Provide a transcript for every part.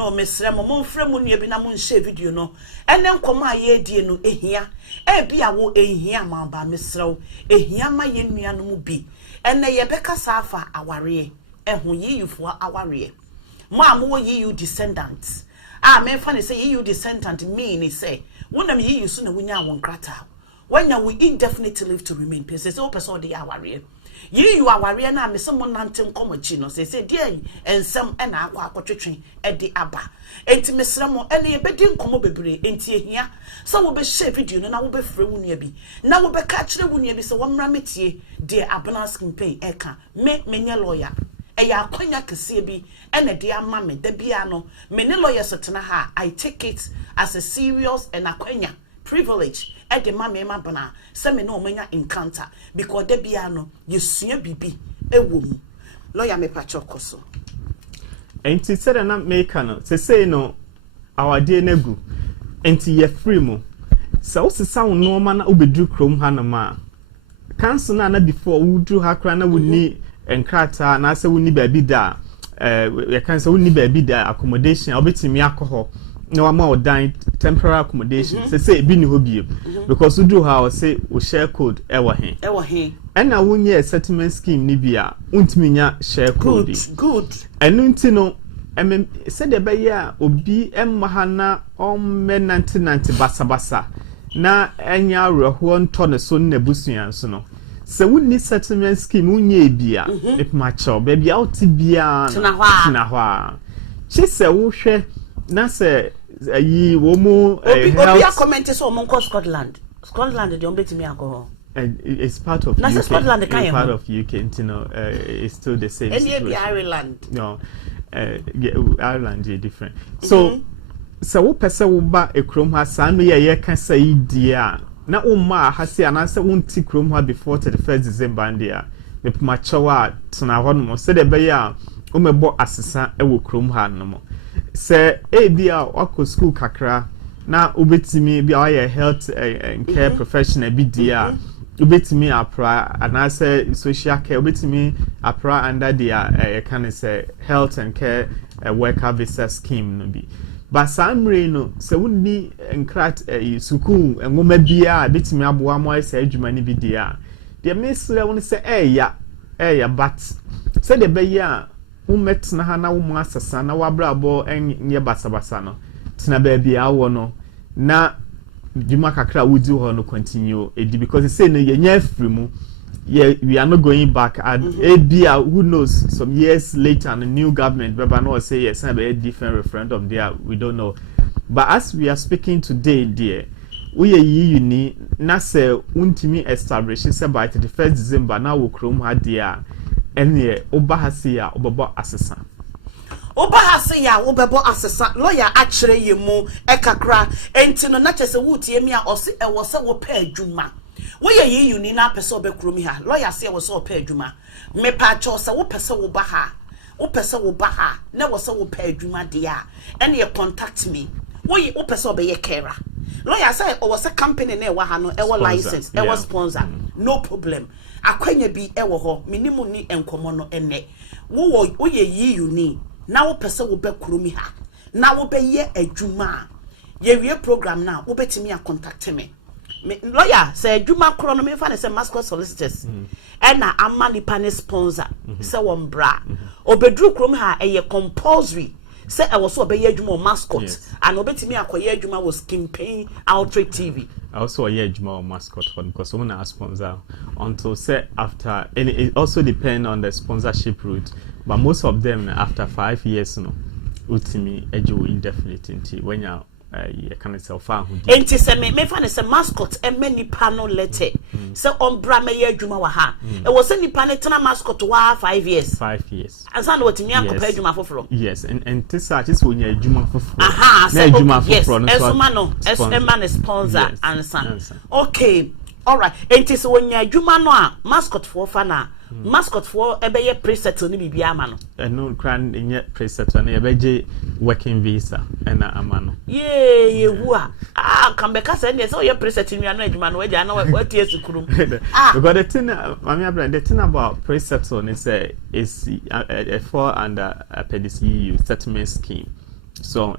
no mesrɛ mo momfrɛ mo nua bi na mo nhye video no ene nkɔmɔ a ye die no ehia bi a wo ehia ma ba mesrɛ wo ehia ma ye nua no mu bi ene ye beka safa aware ehun yiyufo aware mo amwo yiyu descendants me fa ne say yiyu descendant mean say wonam yiyu so na wonya won krata wanya we indefinite leave to remain pese say o person dey aware you aware na me someone nantem komachi no say dey ensem e na akwa akotwetwen e de aba enti mesra mo ene ye bedi nkomo bebre enti ehia so wo be share video no na wo be frɛ wo nua bi na wo be ka kire wo nua bi say wo mra metie de abana campaign e ka menye lawyer e ya akwanya kese bi ene de ama me da bia no me ne lawyer setena ha I take it as a serious and akwanya privilege e de ma me ma bana se me no manya encounter because da bia no yesua bibi e wo mu lawyer me pa chokoso enti said na make no say no our day negu enti ye free mu so sisa wo no ma na obedru krom ha no ma cancel na before wo dru ha kra na woni enkrata na se woni ba bi da we can say woni ba bi da accommodation obetimi akọ no am odan temporary accommodation say bi ni ho biem because we do how say we share code e wo he and na wonye settlement scheme ni bia untimi nya share code good enu nti no said the be ya obi emma na menantinanti basabasa na enya reho nto ne so na busuan so no se wonni settlement scheme wonye bia epma chaw baby out bia na hwa chi se wo hwe na se yi wo mu obi a comment so mo nko Scotland dey ombetimi alcohol it's part of UK. Scotland it's part of UK, you know, it's still the same situation. Ireland. No, Ireland is different. So wo pese wo ba ekrom ha san me ye kan say dia na umma ha se ananse wonti krom ha before 31st December ndia me puma chawa tena ho no se de be ya umebo asesa e wo krom ha no mo se e bia wako school kakra na obetimi bia wa health and care professional bi dia obetimi apra anase social care obetimi apra under the can say health and care worker visa scheme no bi but samre no se wonni enkrat sukuu engoma bia betimi aboa mo say adwuma ni bi dia de mesle won say ya but say de be ya umetna ha na wo mu asasa na wabrabo enye basabasa no tena ba bia wo no na Juma kakra would do her no continue because they say no ye free mu we are not going back and who knows some years later and the new government but no say yes and a different referendum there we don't know but as we are speaking today dear we uni na say untimi establish say by 31st December now we chrome ha there and oba hasia obabo asesa oba hase ya wo bebo asesa lawyer akire yemu ekakra enti no na chese wutie mi a ose e wo se wo pa adwuma wo ye yi uni na pese obekuro mi ha lawyer se wo se wo pa adwuma me pa cho se wo pese wo ba ha wo pese wo ba ha na wo se wo pa adwuma de a ene ye contact me wo yi wo pese obeye kera lawyer say o wo se company na e wa ha no e wo license e wo sponsor no problem akwanya bi e wo ho minimu ni enkomo no ene wo ye yi uni na wo pese wo be kurumi ha na wo be ye adwuma ye wie program na wo betimi a contact me lawyer say adwuma kro no me fa ne say mascot solicitors na ama nipa ne sponsor say won bra obedru krom ha eye compulsory say e was so be ye adwuma mascot and obetimi akoye adwuma was campaign outright TV also a adwuma mascot for because someone a sponsor until say after and it also depend on the sponsorship route. But most of them after 5 years no ultimately ejo indefinite until when you can self fan who enti se me fa ne se mascot e many panel letter se ombra me ye adwuma wa ha e wo se nipa ne tena mascot wa 5 years ansa na watimi akopa adwuma foforo yes and this artist when you adwuma foforo aha na adwuma foforo no so ma no man sponsor ansa okay all right enti se when you adwuma no a mascot for fa na mascot for ebeye preset ni bibia ama no no kran enye preset na ebeje working visa na ama no ye hu a kambeka say ne so ye preset ni anu adwuma no we ja na what year sukuru because the thing mami abra the thing about preset on is fall under PDCU settlement scheme So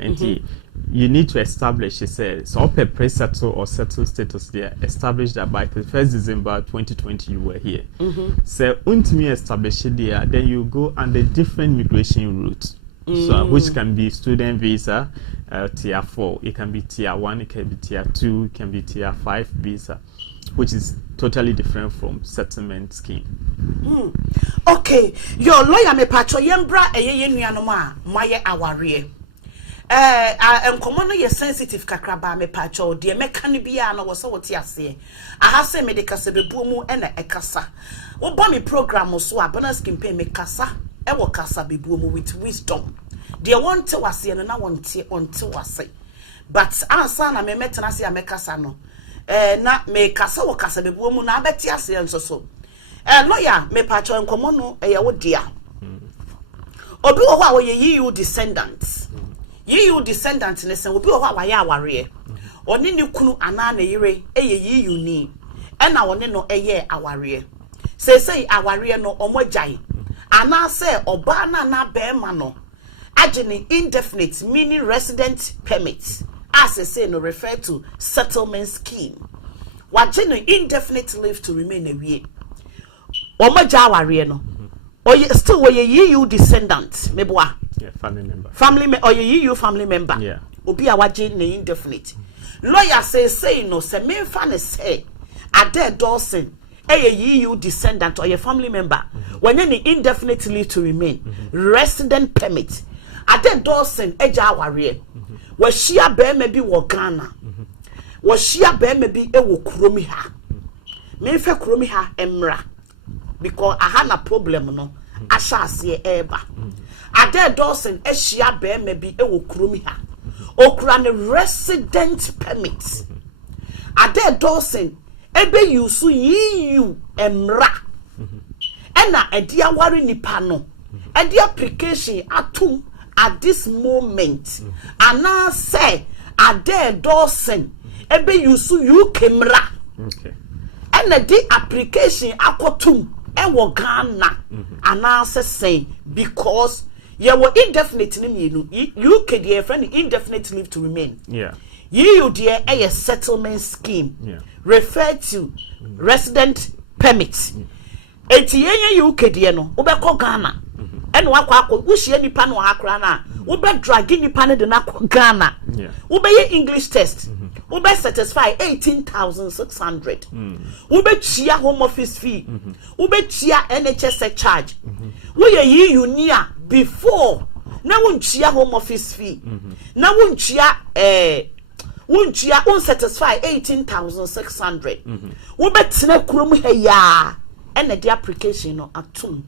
you need to establish, it says, so pre-settle or settle status there, establish that by 31st December 2020 you were here. So ultimately establish it there, then you go under different migration routes. So which can be student visa, tier 4, it can be tier 1, it can be tier 2, it can be tier 5 visa, which is totally different from settlement scheme. Okay, your lawyer me pacho yembra eye nuanom a maye aware. Enkomo no ye sensitive kakraba me pacho de meka ne bia no wo so wote ase. Aha se me de kasa bebu mu e na ekasa. Wo bo me program so a bonus scheme pay me kasa e wo kasa bebu mu with wisdom. De wonte wase no na wonte wase. But ansa na me metena se a me kasa no. Na me kasa wo kasa bebu mu na abeti ase enso so. Lawyer me pacho enkomo no ye wo dia. Obi wo ho a wo ye EU descendants. EU descendants ne sen obi wo ho a wa ya aware. Oni ne kunu ana na yire eye EU ni. E na woni no eye aware. Say aware no omogyan. Ana se oba na be ma no. Agene indefinite meaning resident permit. As I say no refer to settlement scheme. Wagene indefinite leave to remain away. Omogya aware no. Oye still we EU descendant meboa. Yeah, family member. Or EU family member. Yeah. Obi awaje ne indefinite. Lawyer say no se me fa ne say Ade Dawson EU descendant or your family member when you need indefinite leave to remain resident permit. Ade Dawson eja aware. Was shia be maybe wo Ghana. Was shia be maybe e wo kuromi ha. Me fe kuromi ha emra because I had a problem no. Asha se eba. Ade Dawson ehia be maybe e wo kuromi ha. Okura ne resident permit. Ade Dawson ebe yusu EU emra. Ena edi awari nipa no. Edi application atum at this moment. Ana say Ade Dawson ebe yusu UK emra. Okay. Ena di application akotum ewo Ghana. Ana say because you were indefinite UK dear friend indefinite leave to remain. Yeah. EU dear a settlement scheme. Yeah. Refer to resident permit. Eti yenye UK dear no ubeko Ghana. Eno akwa wuhie nipa no akra na ube drag nipa ne de na Ghana. Yeah. Ube ye English test. Ube satisfy 18,600. Ube chia home office fee. Ube chia NHS charge. We ye EU near before na wunchia home office fee. Na wunchia unsatisfy 18,600. Ube tine kurum heya. Ene the application no atum.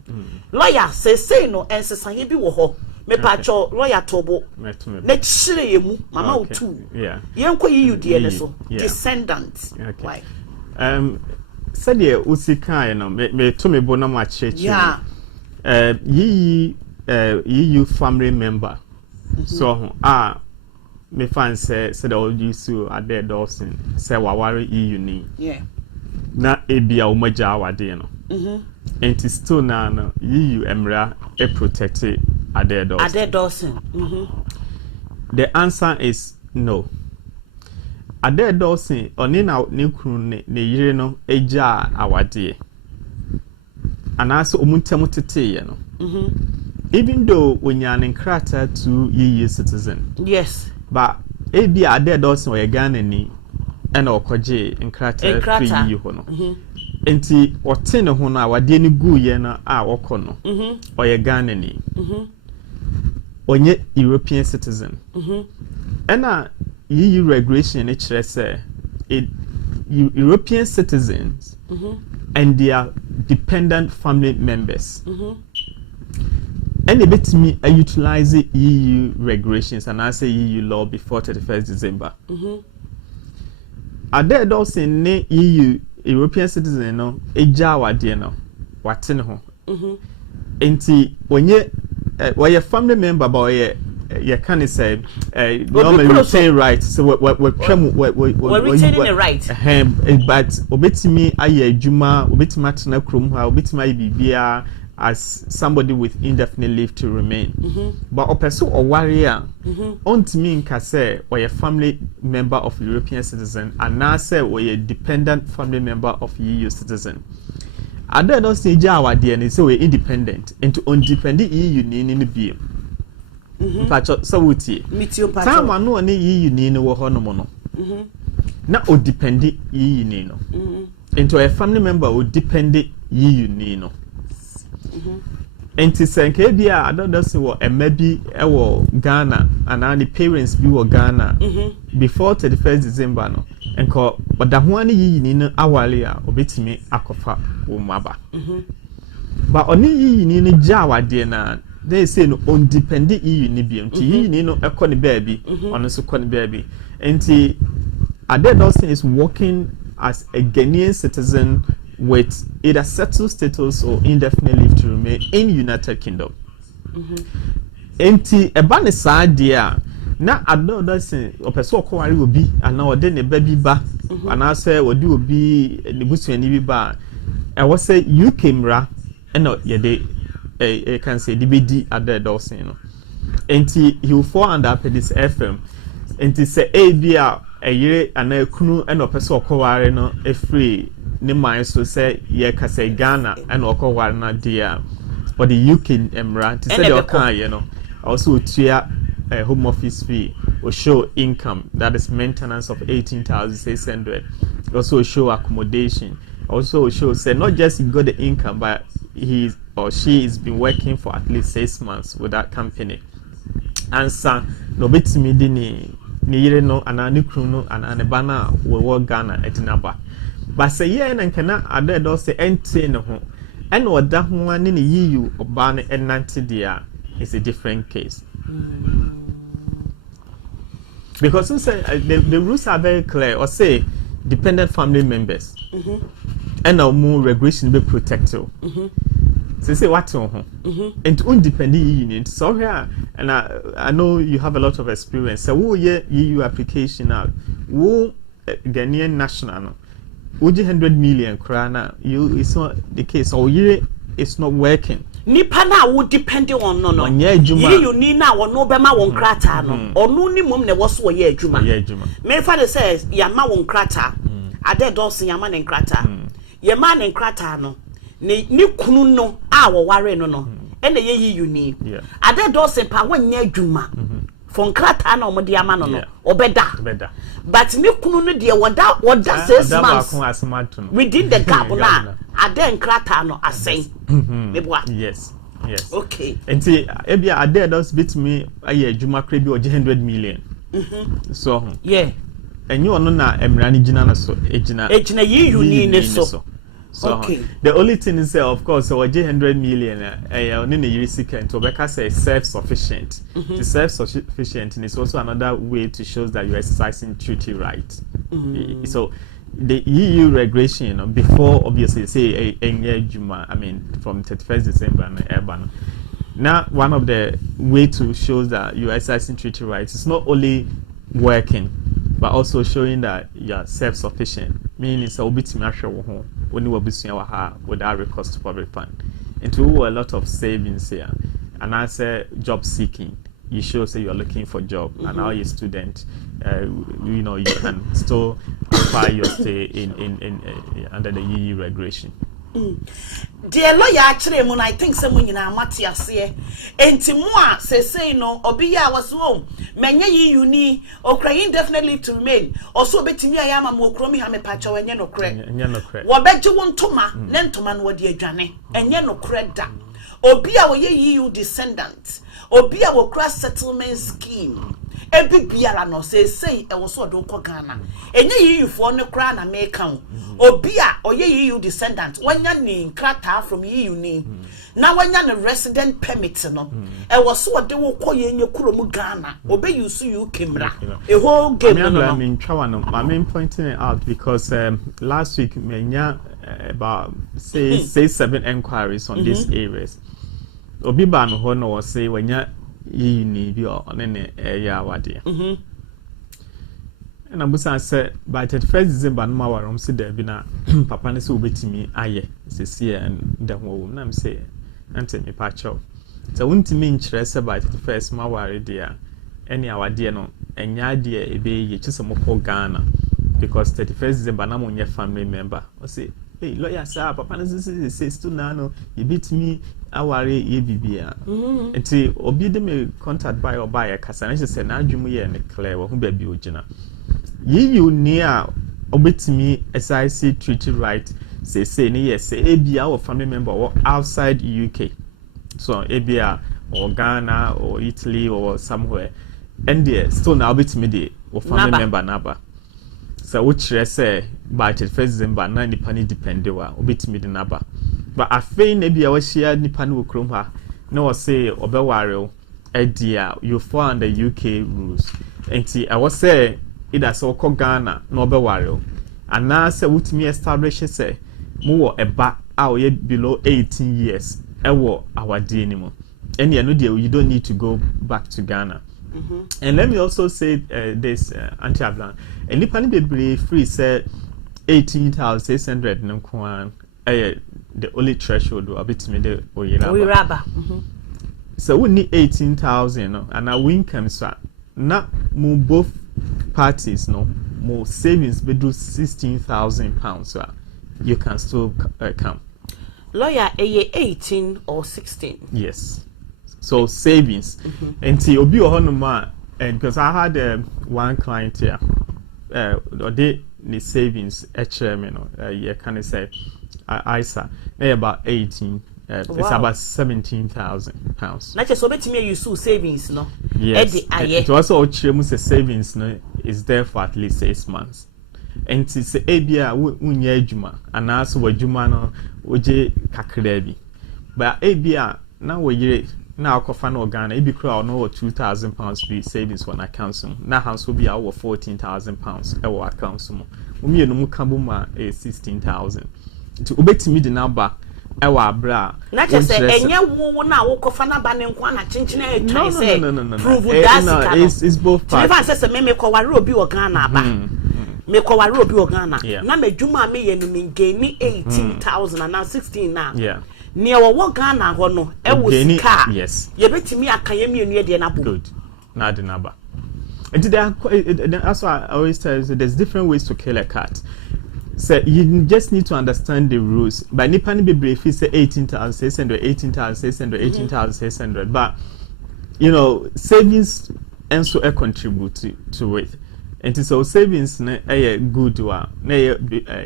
Lawyer say no ensesa ye bi wo ho. Me pacho lawyer tobo. Na chire ye mu mama otu. Yeah. Yenko EU die ne so. Yeah. Descendants. Okay. Why? Said ye usika no me to me bo na ma cheche. Yeah. EU family member. So me fan say the old use Ade Dawson say waware EU ni. Yeah. Na ebia umaja awade no. And still na no EU emra e protect Ade Dawson. Ade Dawson. The answer is no. Ade Dawson oni na ne kunu ne yire no eja awade. Anaso omuntemu tete ye no. Even though when you're an enkrata to EU citizen. Yes. But ebi Ade Dawson or Ghana ni and okoje enkrata free EU hono. Enti ote ne ho na wade ni gu ye na woko no. Or Ghana ni. Onye European citizen. And EU regulation it say European citizens and their dependent family members. And a bit me utilize EU regulations and I say EU law before 31st December. Are there those in EU European citizen no ejawa de no watin ho. Enti when your family member boy you can say normally retain rights so we're retaining the right but obetimi aye adwuma obetimi atena krom ha obetimi aye bibia as somebody with indefinite leave to remain. But a person or warrior on to me can say or a family member of European citizen and now say or a dependent family member of EU citizen. I don't say our DNA so we're independent and to undependent EU in the beam. Pacho so wuti. Time I know any EU ni wo ho no mo no. Na o depend EU ni no. Into a family member o depend EU ni no. Enti senke bia adodo se wo emabi e wo Ghana and the parents bi wo Ghana before 31st December no. Enko odaho ani EU ni no awale a obetimi akofa wo maba. But oni EU ni no jawade na they say no independent EU ni bi nti EU ni no ekọ ne baby ono so kọ ne baby nti Ade Dawson is working as a Ghanaian citizen with either settled status or indefinite leave to remain in United Kingdom. Nti eba ne saa dia na Ade Dawson opeso okwari obi ana ode ne baby ba ana say ode obi ne busuani bi ba e wo say UK mra eno ye de can say DBD Ade Dawson no. Enti he will fall under this FM. Enti say abia a year and a kunu and a person okoware no a free ne mind so say ye ka say Ghana and okoware na dia or the UK emra to say the kan you know also tia a home office fee or show income that is maintenance of 18,600 also show accommodation also show say not just he got the income but he or she has been working for at least 6 months with that company and so no bit me ni yire no ana ne kru no ana ne bana wo Ghana etinaba but say ye na nkana Ade Dawson ente ne ho and oda ho ane ne EU oba ne enante dia is a different case. Because say the rules are very clear or say dependent family members and now more regulation be protected. Say what and independent union. So here, and I know you have a lot of experience. So who EU application now? Who Ghanaian national? Would you 100 million krana? You it's not the case. Or it's not working. Nipa na wo depend on no. You ni na wo no be ma won krata no. Onu ni mum ne wo so ye adwuma. Me fa de says ya ma won krata. Ade Dawson ya ma ne krata. Ye ma ne krata no. Ni kunu no a wo ware no no ene ye yiyu ni Ade Dawson pa wanya adwuma fon krata na omode ama no no obeda but ni kunu no de woda 6 months within the gap na Ade krata no asen meboa yes okay enti ebia Ade Dawson bit me aye adwuma kra bi o 100 million so yeah enyi ono na emra ni gina na so ejina yiyu ni so. So okay. The only thing is of course so 100 million only the year second to Becca say self-sufficient. The self-sufficient is also another way to show that you're exercising treaty rights. So the EU regulation before obviously say Juma, I mean from 31st December and Urban. Now one of the way to show that you're exercising treaty rights is not only working but also showing that you're self-sufficient. Meaning it's a bit measurable when you were without recourse to public fund. And to a lot of savings here. And I say job seeking. You show say you're looking for a job and now you're a student, you can still apply your stay in under the EU regulation. Dear lawyer actually mun I think someone in amati ase enti mo a say no obi ya was home menye yi uni okra indefinitely to remain also betimi ayama mo okro mi ha me pacha wenye no kre wo beje won toma ne ntoma no wode adwane enye no kre da obi a wo ye EU descendant obi a wo kra settlement scheme ebi biara no say e wo so do ko Ghana enye EU fo no kra na me kan obi a oye EU descendant wanya ni krata from EU ni na wanya ne resident permit no e wo so de wo ko ye nye kurom Ghana obe use UK mra a whole game no I mean I'm pointing it out because last week menya about say 7 inquiries on these areas obi ba no ho no wo say wanya EU ni bi on ne ya wade and Abusa said by 31st December no ma warom se da bi na papa ne se obetimi aye se and the home na me say ante me pacho so wontimi nkyerɛ sɛ by 31st ma ware dia any awade no enya dia ebe ye kyese mokɔ Ghana because 31st December na monye family member o say hey lawyer sir papa no say stu na no ye bitimi aware ye bibia enti obi de me contact by or by kasa na say na adwum ye ne clear wo ho ba bi ogina ye uni a obetimi SIC treaty right say ne yes say ebia or family member or outside UK so ebia or Ghana or Italy or somewhere and there still now obetimi de or family member naba so which say by 31st December na nipa ni depend wa obetimi de naba but afei na bia wa share nipa no krom ha na o say obeware edia you fall under UK rules enti I was say either so ko Ghana na obeware and now say wutimi establish say mo wo eba a o ye below 18 years ewo awade ni mo and you don't need to go back to Ghana. And let me also say this anti-Avlan and nipa ni bebre free say 18,600 nkwan the only threshold will be to me the oyiraba. So we need 18,000 no and our income so na mo both parties no more savings be do 16,000 pounds so you can still come. Lawyer, a year 18 or 16? Yes. So savings. And see, obi ohonoma, and because I had one client here, they the savings chairman, you can say, ISA, they about 18. It's about 17,000 pounds. Not just so me you sue savings, no. Yes. It also a savings no is there for at least 6 months. And to say ebia unye adwuma anaso wadwuma no oje kakrebi but ebia na woyire na akofa na Ghana ebi kura no 2,000 pounds free savings on account na house will be our 14,000 pounds e wo account mo umie no mu kambo ma 16,000 to obetimi the number e wa abra na just say enye wo na wo kofa na ba ne nkwa na chinchina e try say prove that it's both parts even say me ko ware obi wo Ghana ba me ko ware obi wo Ghana na medwuma me ye no me gain 18,000 and now 16 now near wo Ghana ho no e wo sika yes ye betimi aka ye mienu ye de na bo good na de na ba and that's why I always tell you there's different ways to kill a cat. So you just need to understand the rules. By nipa ni bebre fi say 18,600 18,600 18,600 but you know savings and so contribute to it. And so savings na good one na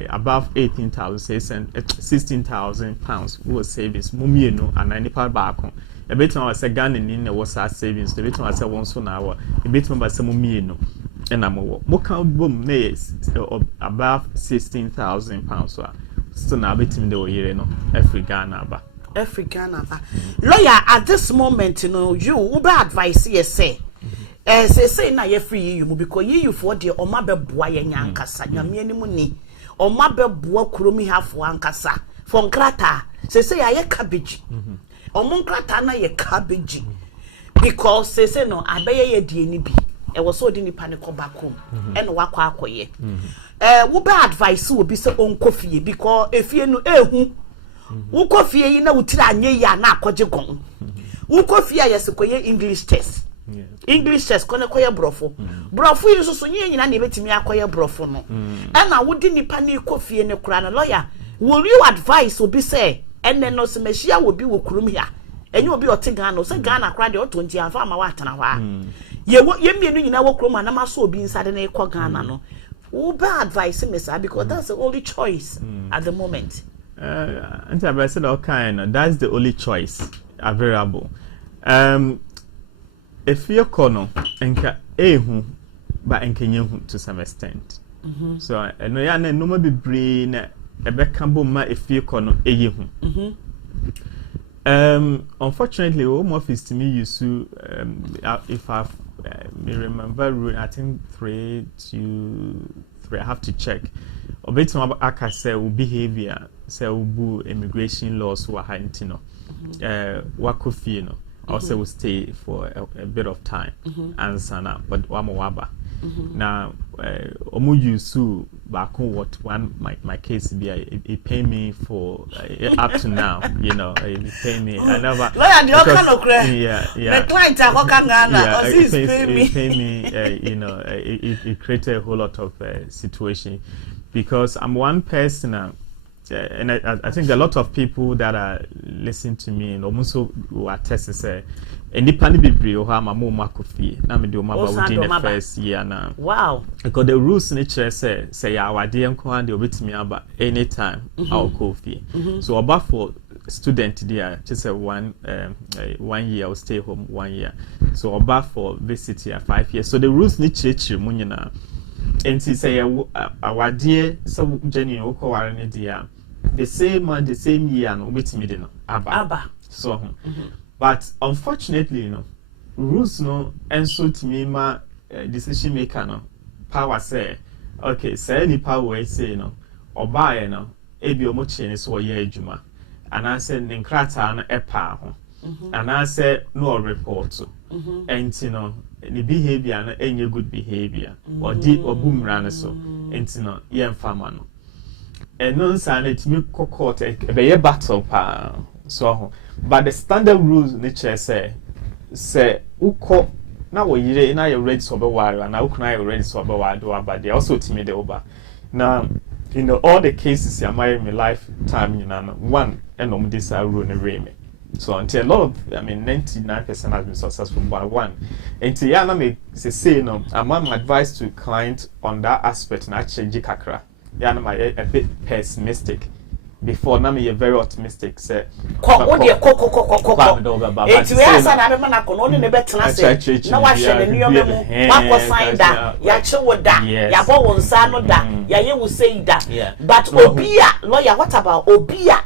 above 18,600 16,000 pounds was savings mumie no and nipa back on a bit on say Ghana ni na was savings the bit on say one so na a bit on say mumie no and I'm more count boom na above 16,000 pounds so na bit in the year no every Ghana ba lawyer at this moment you know you uber advice here say say na ye free you because you for the oma beboa ye nyankasa nyame ani mu ni oma beboa kuromi hafo ankasa for nkrata say ya cabbage omo nkrata na ye cabbage because say no abeye ye die ni bi e wo so di ni pa ne ko back home e no wakwa akoye wo be advice wo bi say onko fie because efie no ehu wo ko fie yi na wutira anye ya na akoje gon wo ko fie ya sekoye English test English test kone koye brofo brofo yi so nye nyina na betimi akoye brofo no e na wodi nipa ne kofie ne kura na lawyer will you advise obi say enne no se mehia wo bi wo kurum ya enye obi ote Ghana so Ghana kura de oto nti afa ma wa atana hwa ye mienu nyina wo kurum na maso obi inside na ekọ Ghana no wo ba advice me say because that's the only choice at the moment and I said okay no that's the only choice available if you kono enka ehu ba enkenye hu to some extent so no ya na no ma bebre na ebeka bomma if you kono eyehu unfortunately home office to me used to if I remember I think 3 to 3 I have to check obetum aka say behavior say ubu immigration laws wa hantino wakofie no also will stay for a bit of time and sana but wamo waba Now, omu use back what one my case be it pay me for up to now, you know, it pay me. I never. Yeah. The client are working it pay me. You know, it created a whole lot of situation because I'm one person. And I think a lot of people that are listening to me and almost who are testing say, independent people who are my mom coffee. Now me do my within the first year now. Wow. Because the rules nature say our dear uncle and they will me about anytime our coffee. So about for student there, just a 1 year I'll stay home 1 year. So about for visit here 5 years. So the rules nature munina. And say our dear so Jenny Oko are in the the same month, the same year, and with me, Abba. So, but unfortunately, you know, rules no, and so to me, my decision maker, no, power say, okay, say any power say, no, or buy, no, ebi omochi is what ye juma, and I said, Ninkrata and epa, and I said, no report, and you know, the behavior and any good behavior, or deep or boomerang, so, and you know, young farmer. And no sign it me court a battle pa so but the standard rules nature say uko na wo yire na you ready so be wari and uko na you ready so be wari do about they also to me the over now you know all the cases you marry me lifetime you know one and no this rule na me so until a lot of 99% has been successful but one until ya na me say no I'm advice to client on that aspect na change kakra. Yeah, I'm a bit pessimistic. Before now, I'm very optimistic. Say, but Obia, lawyer, what about Obia?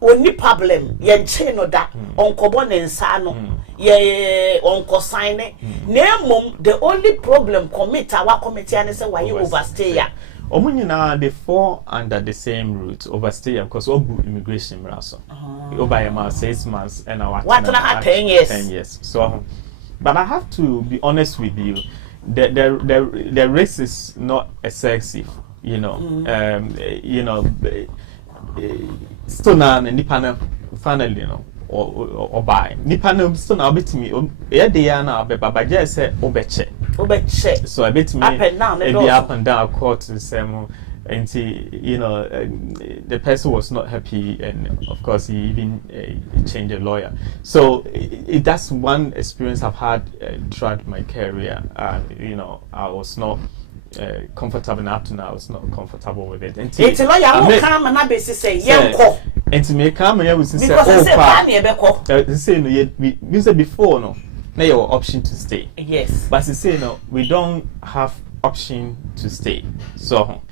Only problem, yencheno da, onkobon ensano, ye onko sign it. Name the only problem commit our committee and say why you overstay ya. Now they fall under the same route overstay because obu immigration raso. Over about 6 months and our 10 years. 10 years. So, but I have to be honest with you. The race is not excessive, you know. You know, still now nipa finally, you know, or buy nipa still now bit me. Yeah, they are now, but just say obeche. So I bet me up and down court and you know the person was not happy and of course he even changed a lawyer. So that's one experience I've had throughout my career. You know, I was not comfortable enough to now. I was not comfortable with it. It's a lawyer who come and I basically say yanko. And to me come here we say we said before no. Now your option to stay. Yes. But you say no, we don't have option to stay. So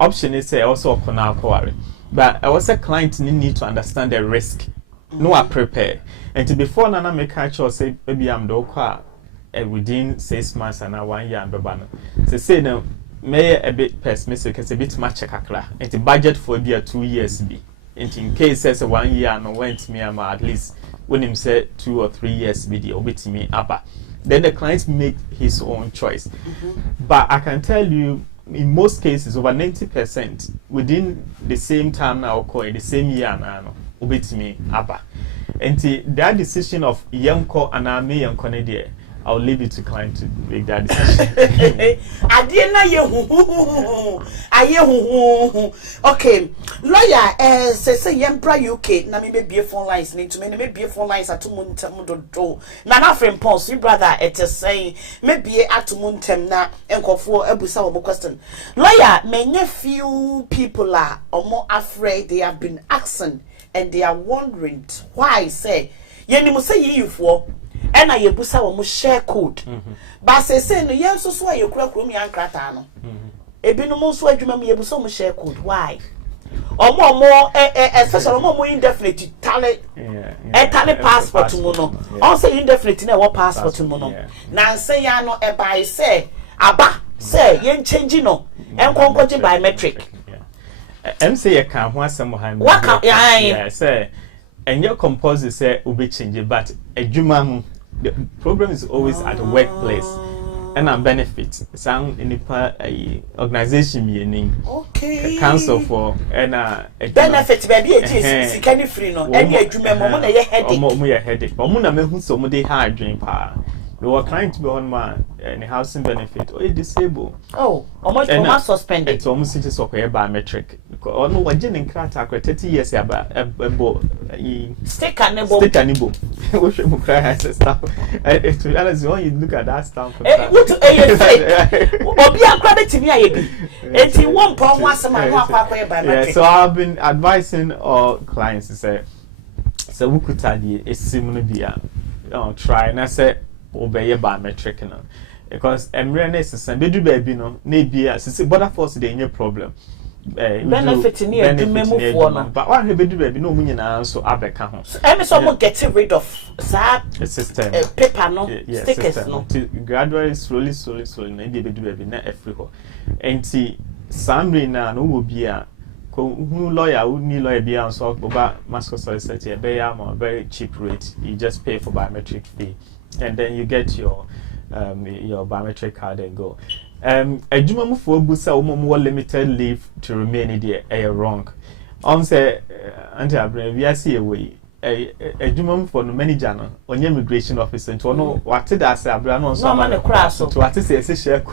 option is also upon our quarry. But I was a client need to understand the risk. No, I prepare. And to before Nana make a choice say maybe I'm the within 6 months and 1 year and babano. So say no, may a bit pessimistic because a bit much kakra. And the budget for be 2 years be. And in case says 1 year and went me at least. When him said 2 or 3 years video with me abba, then the client make his own choice. But I can tell you, in most cases, over 90% within the same time now, or the same year now, with me abba. And that decision of yanko and I me yanko there, I'll leave it to client to make that decision. Okay, lawyer, say Yempra UK, na me be phone lines, need to me be phone lines at Muntamudo. Nana friend Pons, you brother, it is saying, maybe at Muntem na, and call for a busawable question. Lawyer, many few people are or more afraid they have been asking and they are wondering why say, Yenny say you for. And I busa wo share code. But say no yen so so you kura kura mi ankrata no. Ebinom so adwuma mi busa mo share code. Why? Omo especially omo indefinite tally tally passport mu no. Also indefinite na what passport mu no. Na say ya no e by say aba say yen change no. Enkonkoje biometric. MC ye kan ho asem han. Yeah, say and your composite say will be changing, but a human the problem is always at the workplace. and a benefit. Some in the organization me name. Okay. Council for and benefit baby it is can free no any adwuma mo na ye headache. Mo ye headache. But mo na me hu so mo dey hard dream pa. We were trying to be on man and housing benefit or disabled. Oh, almost suspended. It's almost just okay biometric. Because no one in Krata 30 years about stick and nibo. We should cry as a staff. To be honest, when you look at that stamp, credit to me, and he won't put once a month. So I've been advising all clients to say, so we could tell you a similar beer. Try and I said, obey a biometric. Because Emre is a bedu baby, no, maybe as a border force, they any problem. Benefit in here, move one. But what have you baby? No meaning answer. Abeka home. So, someone getting rid of system paper, no stickers, system. no. Gradually, slowly, maybe baby not every hole. And see, Sunday now, no will be a who lawyer who need lawyer be on so about mascot solicitor, a very cheap rate. You just pay for biometric fee, and then you get your biometric card and go. A juma for busa more limited leave to remain there wrong. On say anti we are see away. A juma for no manager on immigration officer to know what did I say no man crash to what is a share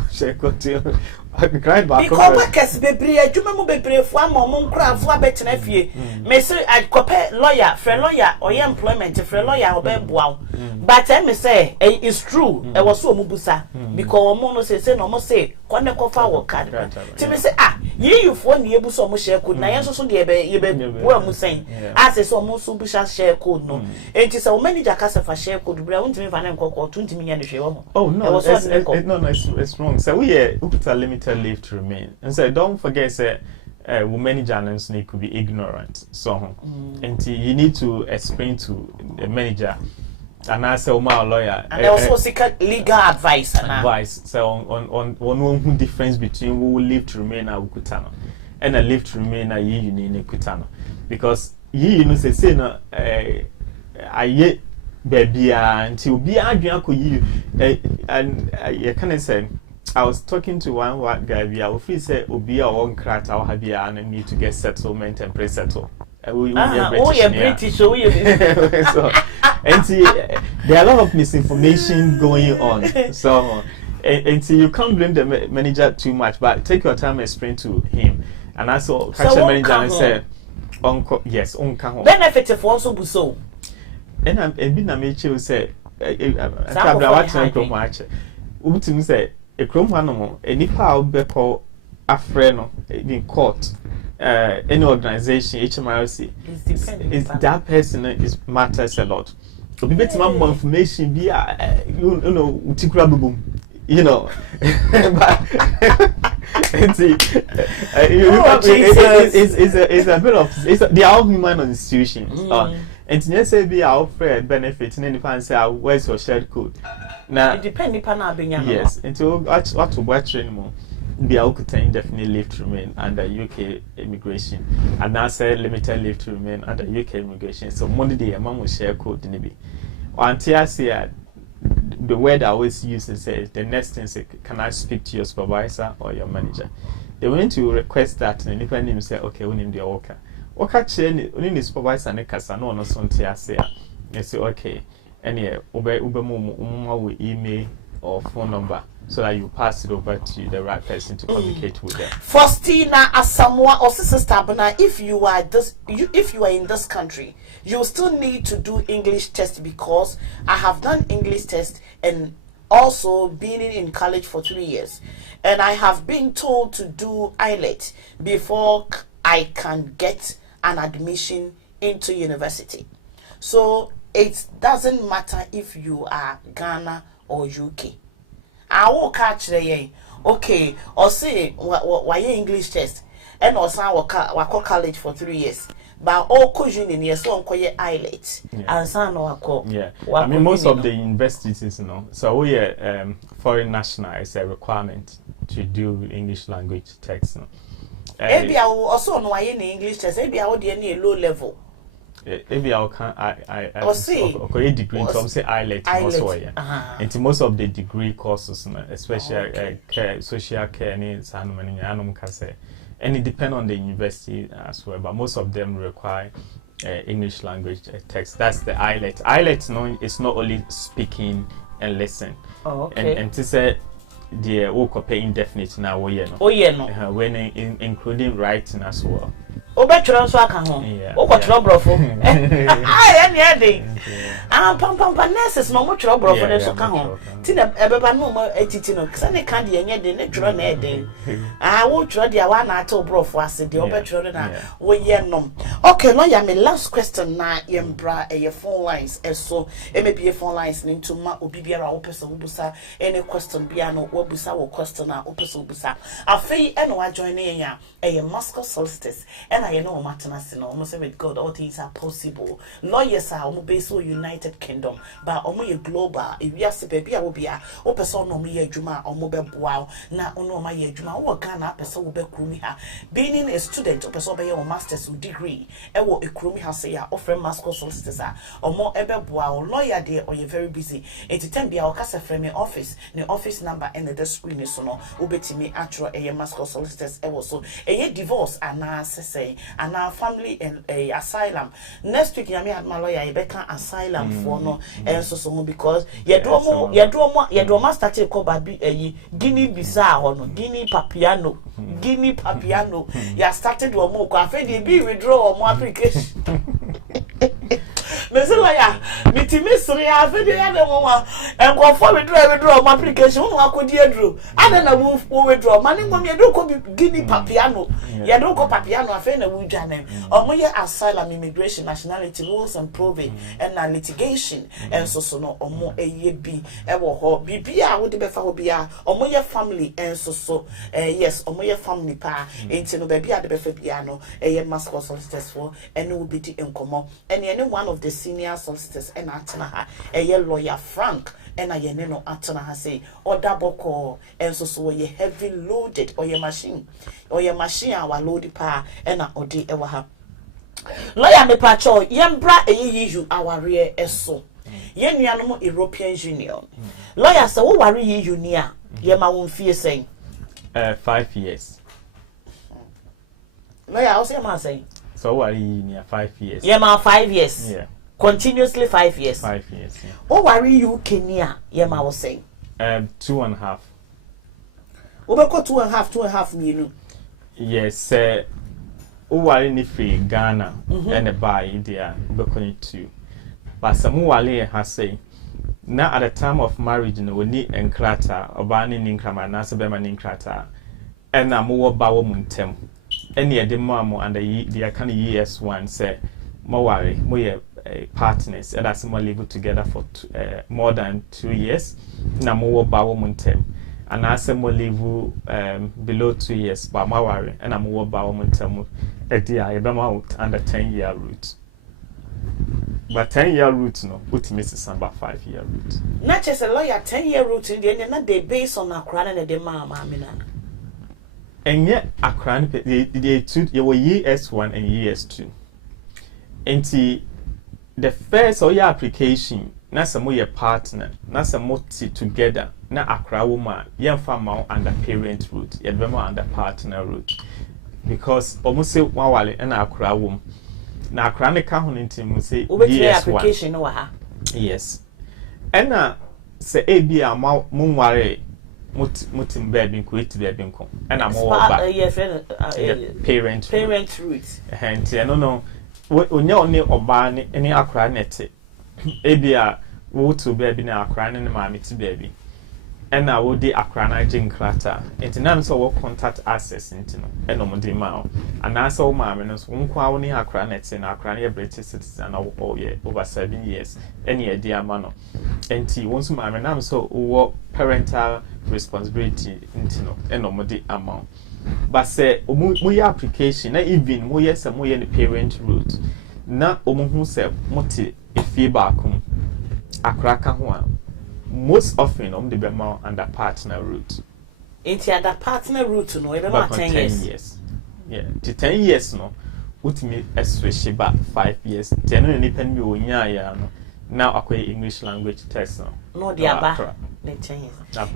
because workers bebre adwuma mu bebre fo amom nkra fo abetena fie me say I compare lawyer friend lawyer or employment friend lawyer obeboa but me say it's true e was so omubusa because omo no say no mo say kone kofa wo card ti me say you for na ebuso omo share code na yenso so de ye be wo mu say as so omo so busa share code no enti say o manager ka fa share code bra untimi fa na nkoko tuntimi nya de hwe wo oh no it's wrong so we are limited leave to remain and so don't forget say women journalists could be ignorant so and you need to explain to the manager and I say my lawyer and also seek legal advice so on one difference between who will leave to remain and ukutano and a leave to remain a you need ukutano because you know say no I baby until be adrian ko you and you can say I was talking to one guy via office said Obi or one crat or Habia and need to get settlement and pre-settle. British so and see there are a lot of misinformation going on. So and see you can't blame the manager too much, but take your time and explain to him. And I saw catch the manager and said Uncle yes, Uncle benefit for also buso. And I'm being a mature say I say a chrome animal, a nipa be called a friend in court, any organization, HMRC, is that person is matters a lot. So we get more information via you know, boom, you know, but it's a bit of they are all human institutions. And yes, be our friend benefit and any fan say where's your shared code. Now it depends upon our being yes, until what to watch anymore. Be able to indefinitely leave to remain under UK immigration, and now say limited leave to remain under UK immigration. So Monday day a man will share code in be. Until I say the word I always use is say the next thing say can I speak to your supervisor or your manager? They went to request that and if I name say okay, we name the worker. Oka chain only supervisor ne kasa no so ntia say you say okay any ube with email or phone number so that you pass it over to the right person to communicate with them. Faustina Asamoah or Sister Stabana, if you are in this country, you still need to do English test because I have done English test and also been in college for 3 years and I have been told to do IELTS before I can get an admission into university. So it doesn't matter if you are Ghana or UK. I will catch the okay or say why English test and also I college for 3 years. But all coaching yes so IELTS and son or yeah. I mean most of the universities so we foreign national is a requirement to do English language text. Maybe I will also know why in English test. Maybe I would be any low level. Maybe I can okay degree to say IELTS also and most of the degree courses especially social care and and it depends on the university as well, but most of them require English language text. That's the IELTS. IELTS no, it's not only speaking and listen. And to say the pay indefinite now when including writing as well. Obetro so aka ho okotro brofo pam nurses no mo tro brofo ne so ka ho ti na ebeba no mo etiti no se ne ka de enye de ne tro na eden wo tro de wa na ata brofo ase de obetro na wo ye nom. Okay, no ya me last question na yembra e phone lines eso maybe phone lines ni to ma obi biara wo pese wo busa any question bia no wo busa wo question na wo pese wo busa afei e no wa join ya e Mascot Solstice and I know Martinez, almost with God, all things are possible. Lawyers are almost based on United Kingdom, but almost global. If we are baby, I will be a person no me juma or mobile wow. Now, no my juma, what can a person will be crummy? Being a student, or person by your master's degree, and what a crummy has say, offer Mascot Solstice or more ever wow, lawyer there, or you're very busy. 10 be our casa frame office, the office number and the screen is no, ubeti me actual a Mascot Solstice, also a divorce and now say. And our family and a asylum. Next week, I had my lawyer, Rebecca asylum for no, and so because you do more started called by Guinea Bissau or Guinea Papiano. Guinea Papiano. You started to a more coffee, be withdraw more application. Mese lawyer, mitimi sori afi de ya dem wa enko withdraw my application won akodi adro ada na wo withdraw mani ngom ye do ko Guinea Papiano ye do ko Papiano afi na wo dwanem omo ye asylum, immigration, nationality, rules and probate and litigation and so no omo eye bi e wo ho bibia wo de be fa ho bia omo ye family and so yes omo ye family pa enti no bia de be fa bia no ye Mascot Solstice for and wo be di enkomo and any one of the senior solicitors and atena ha a lawyer Frank and I no atena ha say or double call and so ye heavy loaded or your machine our loaded power and a odi ewa ha lawyer me pacho yembra e issue our rear eso ye nuanom European Union lawyer say wo ware ye unia ye ma won fie saying 5 years lawyer I say ma saying so what are you near 5 years? Yeah, ma 5 years. Yeah. Continuously 5 years. 5 years. Yeah. Oh, worry you Kenya? Yeah, ma was saying. 2.5. Over 2.5, you know. Yes, oh, worry ni free Ghana and a buy India, Ubekoni 2. But some wale has say. Now at the time of marriage, no, we need enkrata or banning inkrama, nasabema inkrata, and a more bawo muntem. Any of the mamo and the kind of years one say, Mawari, we partners, and that's more live together for more than 2 years. Namu bawo muntem, and I say more live below 2 years, but Mawari, and I'm more bawo muntem at the out under 10-year route. But 10-year route, no, put Mrs. Samba 5-year route. Not just a lawyer, 10-year route in the end, not they based on a crown and the mama, Mina. And yet, a crown, they two, you were ES1 and ES2. And the first or your application, not some more your partner, not some more together, not a crowd woman, young farmer under parent route, yet under partner route. Because almost say one and a crowd woman. Now, chronic count into say ES1. Yes. And say A B a moonware. Mutim baby quit baby come and I'm all back parent route and no when you only oba any akra net ebia wo to baby na akra ne maami ti baby and I will de akra na jin krata and now so we contact access into no and no de ma and na so maami no so nkwa wo ni akra net na akra na British citizen or yeah over 7 years any idea man and once maami na so wo parental responsibility into no and no the amount but say mo application na even mo yes mo the parent route na hu say moti efie baakum akraka ho most often the bema under partner route into under partner route no even 10 years yeah to 10 years no utimi switch back 5 years teno ne nipa mi onya ya no now akwai English language test no dia ba le change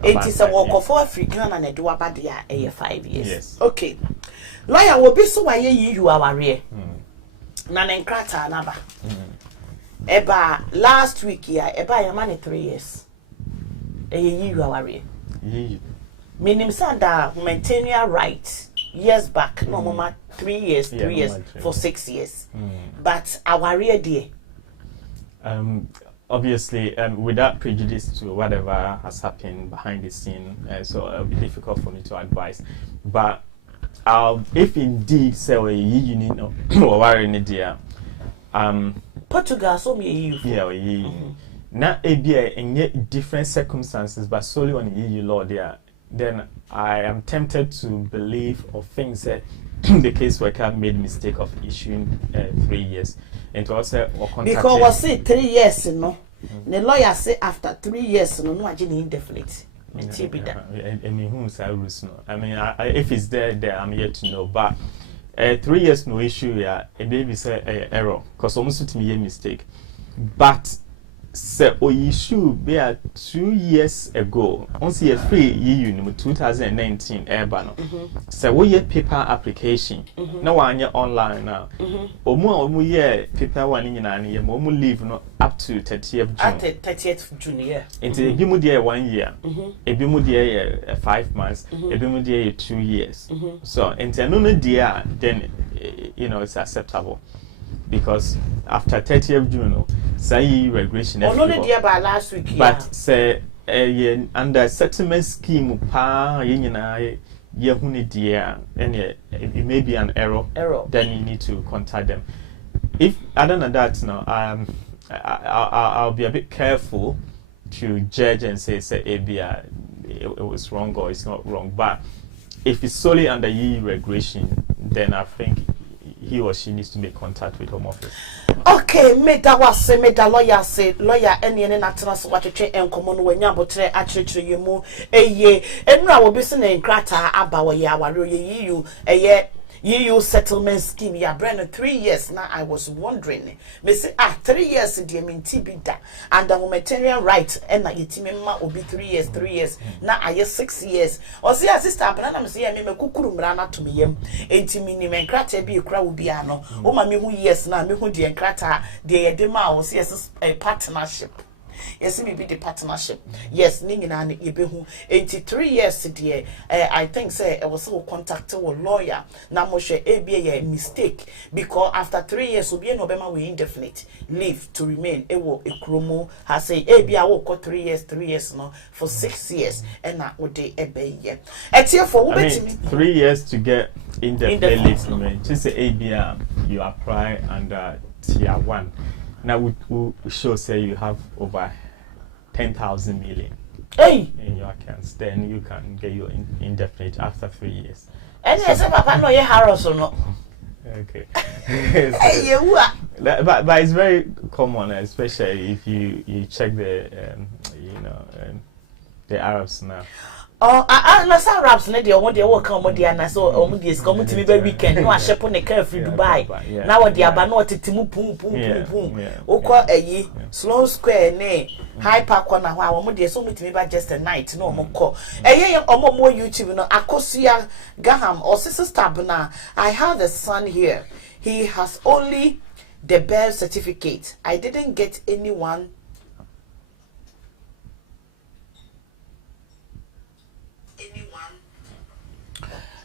enti se wo ko for African na de waba de a 5 years yes. Okay, lawyer wo bi so waye yiyu aware na ne nkrata na ba eba last week ya eba ya man 3 years yiyu aware yiyu minim sanda humanitarian right years back no mama 3 years 3 years for 6 years but aware there obviously without prejudice to whatever has happened behind the scene so it'll be difficult for me to advise, but if indeed say we union or worry in India Portugal so me yeah now in different circumstances but solely on the EU law there, then I am tempted to believe or think that the caseworker made mistake of issuing 3 years and to also because was it 3 years no the lawyer say after 3 years no agent indefinite I mean if it's there I'm yet to know, but 3 years no issue yeah it may be say error because almost to me a mistake, but so issue be 2 years ago on see a free EU in 2019 urban so we paper application now one year online now omu year paper one in year omu leave no up to 30th June at 30th June yeah into ebi mu there 1 year ebi mu there 5 months ebi mu there 2 years so into no there then you know it's acceptable because after 30th June say regulation only there by last week but say under settlement scheme pa yina ye huni dia and it may be an error then you need to contact them. If other than that no I'll be a bit careful to judge and say it was wrong or it's not wrong, but if it's solely under EU regulation then I think he or she needs to make contact with Home Office. Okay, me da lawyer say lawyer any na tena so watwetwe enkomo no wanya botre akyerkyere yemu enura wo bi se na nkrata aba wo ya aware ye you settlement scheme ya brand 3 years now. I was wondering me say 3 years the mean tibida and the humanitarian right and na yetime ma obi 3 years na aye 6 years o say sister abana me say me kukuru mra na to me yam entimi ni me nkrata bi ekura wo bia no o ma me hu years na me hu de nkrata de ye de ma o say partnership. Yes, maybe the partnership. Yes, Ningina and Ibehu. 83 years, dear. I think, say, I was so contacted with lawyer. Now, Moshe, a mistake because after 3 years, will be an Obama we indefinite leave to remain. Ewo Ekromo has say, I will call 3 years, no, for 6 years, and that would be a year. It's here for 3 years to get indefinite leave to remain. Just say, you apply under tier 1. Now we show say you have over 10,000 million in your accounts, then you can get your indefinite after 3 years. And yes, Papa no ye Harris or no. Okay. But it's very common, especially if you check the the Arabs now. Oh, I some Arabs na dey omo dey work omo dey na so omo dey come to me by weekend no ahyepo ne car free Dubai na wo dey aba na otetimu pum okọ eyi Sloan Square ne Hyper Corner ho omo dey so me ba just a night no omo kọ eye omo mo YouTube no Akosia Gaham or sister na I have a son here, he has only the birth certificate, I didn't get anyone.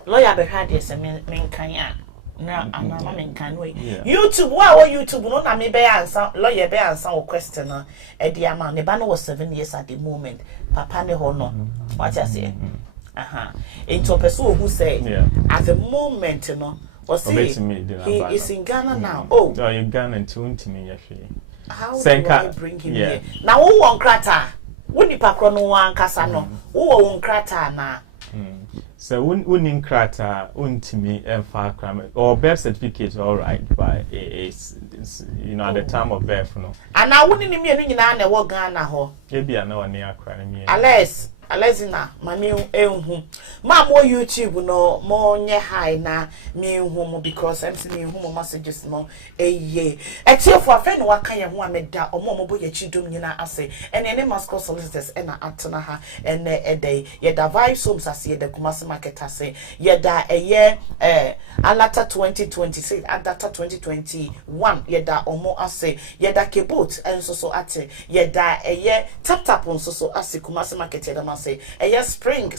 Lawyer be had this men kan ya na anama men kan we YouTube wa YouTube no na me be answer lawyer be answer o question no e dey ama ne ba no was 7 years at the moment papa ne ho no what you say into person who say at the moment no or say he is in Ghana now. Oh in Ghana until me how do I bring him here now? Who won krata woni pakro no wan kasa no who won krata na so unin krata untimi emfa kram or birth certificate all right, but it's at the time of birth no and now unin me no nyina na wo Ghana ho e bia na woni akra na me unless Alezina, mami ehun. Ma mo YouTube no mo nye high na me ehun because I'm seeing me messages no eye. Etie for afa no waka ye ho ameda omo mo bo ye chidum nyina ase. Ene Masco solicitors ena atena ha ene edey ye da vibes homes ase ye da Kumasi market ase ye da eye alata 2026 adata 2021 ye da omo ase ye da kebot enso so ate ye da eye tap tap onso so ase Kumasi market ye da say spring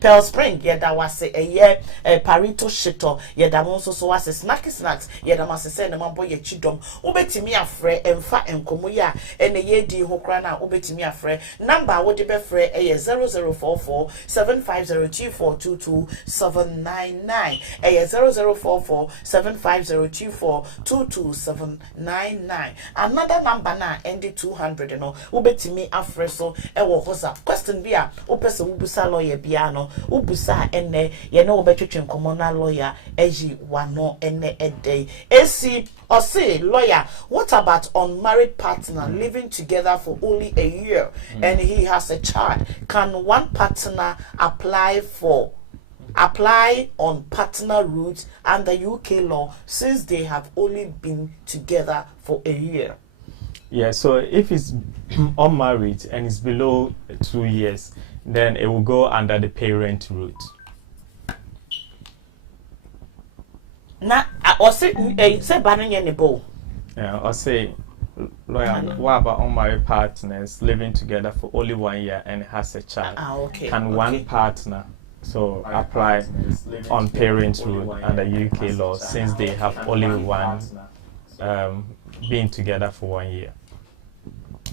pearl spring ye da wase parito shito ye da monso so wase snacks ye da mase say na mambo ye chidom obetimi afre emfa enkomo ya ene ye di ho kra na obetimi afre number wo de be frɛ 0044 750242279 0044 750242279 another number na end 200 no obetimi afre so wo hoza question bia opese wubusa lawyer bia no wubusa ene ye na obetwetwe nkomo na lawyer eji wano ene edey esi or say lawyer what about unmarried partner living together for only a year and he has a child? Can one partner apply on partner route under UK law since they have only been together for a year? Yeah, so if it's unmarried and it's below 2 years, then it will go under the parent route. Na or say banning any bow. Yeah, or say lawyer, what about unmarried partners living together for only 1 year and has a child? Okay. Can one partner apply on parent route under UK law since they have only one been together for 1 year?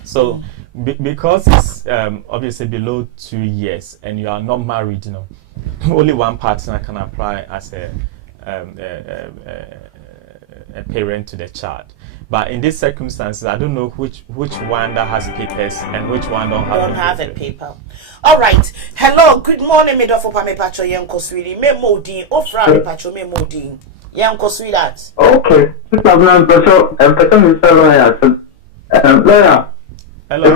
So because it's obviously below 2 years and you are not married, only one partner can apply as a parent to the child. But in these circumstances, I don't know which one that has papers and which one don't have a paper. All right. Hello. Good morning, me dofo pa me pacho yenko swili. Me modin. Ofra me pacho me modin. Yenko sweetheart. Okay. Hello.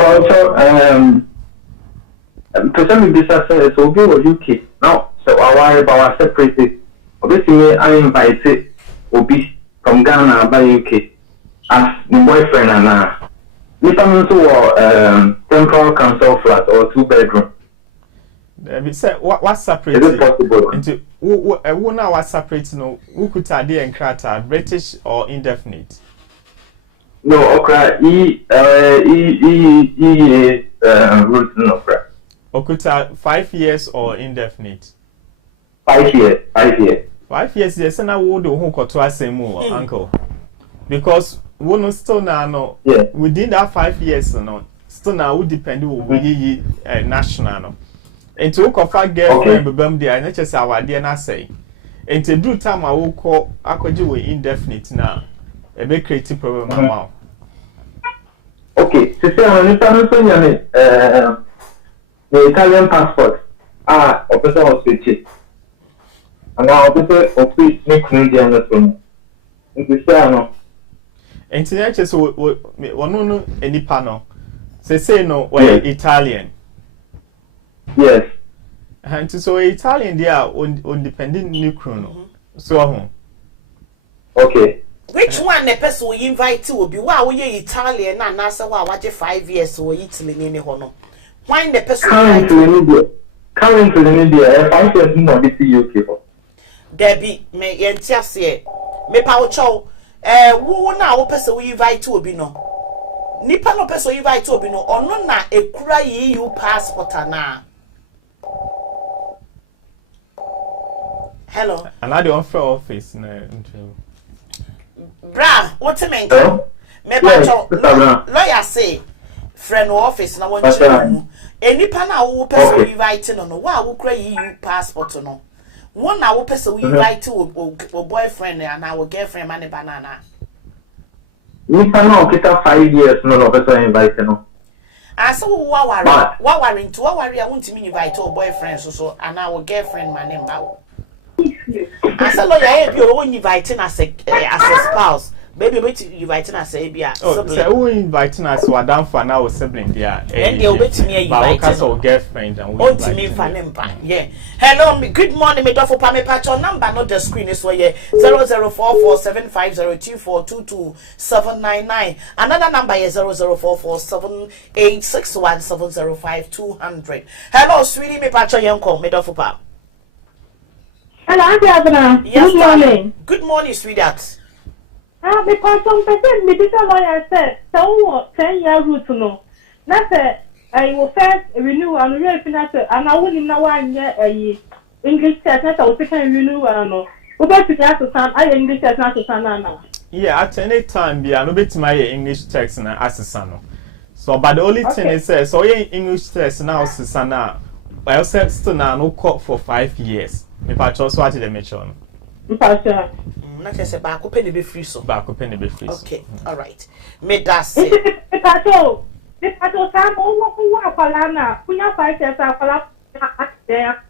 Person with this access will be UK. Now, so I worry about separated. Obviously, I invited Obi from Ghana by UK as my boyfriend and if I'm into temporary council flat or 2-bedroom. What separated? Is it possible? Into who now was separating? Who could idea and crata British or indefinite? No, okra root no okra. Okuta 5 years or indefinite? 5 years. 5 years. 5 years. Yes, and I would who got to us uncle, because one still now within that 5 years still now would depend on we national no. And to look for girlfriend bebem there, and just our dear na say. And to do time I will call we indefinite now. A big creative problem now. Okay, so say the Italian passport. Officer was switched. And now officer of which make Canadian one. And to just one any panel. Say no, we're Italian. Yes. And so Italian they are independent new chrono. So okay. Which one the person we invite will be why we Italian and answer why 5 years or Italy in hono. Why the person currently in India 5 years more this UK. Debbie me yentia se me pa wo chow wo na wo person we invite will be no. Nipa no person we invite will be no ono na ekura EU passport na. Hello. And I don't offer office no. Bra, what you mean? Me pacho lawyer say friend office na won chimu. Enipa na wo person we invite no wa wo kra EU passport no. One na wo person we invite wo boyfriend and our girlfriend man banana. Nipa na okita 5 years no person invite no. Asa wo worry into worry I want to invite our boyfriend so and our girlfriend man ba. As a lawyer, you are inviting as a spouse, baby wait invite na say bia sibling. So who invite us so adam for now sibling there. And they wait me invite. But also girlfriend and we invite. Me fa nempa. Yeah. Hello, good morning, me dofo pa me patch your number not the screen is where 00447502422799. Another number is 00447861705200. Hello, sweetie, me patch your call me dofo pa. Hello, Auntie Abena. Yes, good morning. Good morning, sweetheart. Because some person, medical lawyer said, so 10-year route no. That's I will first renew and refinance, and I wouldn't know 1 year a English test. That's our second renewal. No, we better to son. I English test not to son now. Yeah, at any time, be no bit my English text and assassin. So, but the only thing is, so your English test now, Susanna, I also still now no court for 5 years. Me patch also at the mission. Not just a back open be free so. Back open be free. Okay, all right. Me that say. Pato Sam, who are Palana, Punya 5 years are there.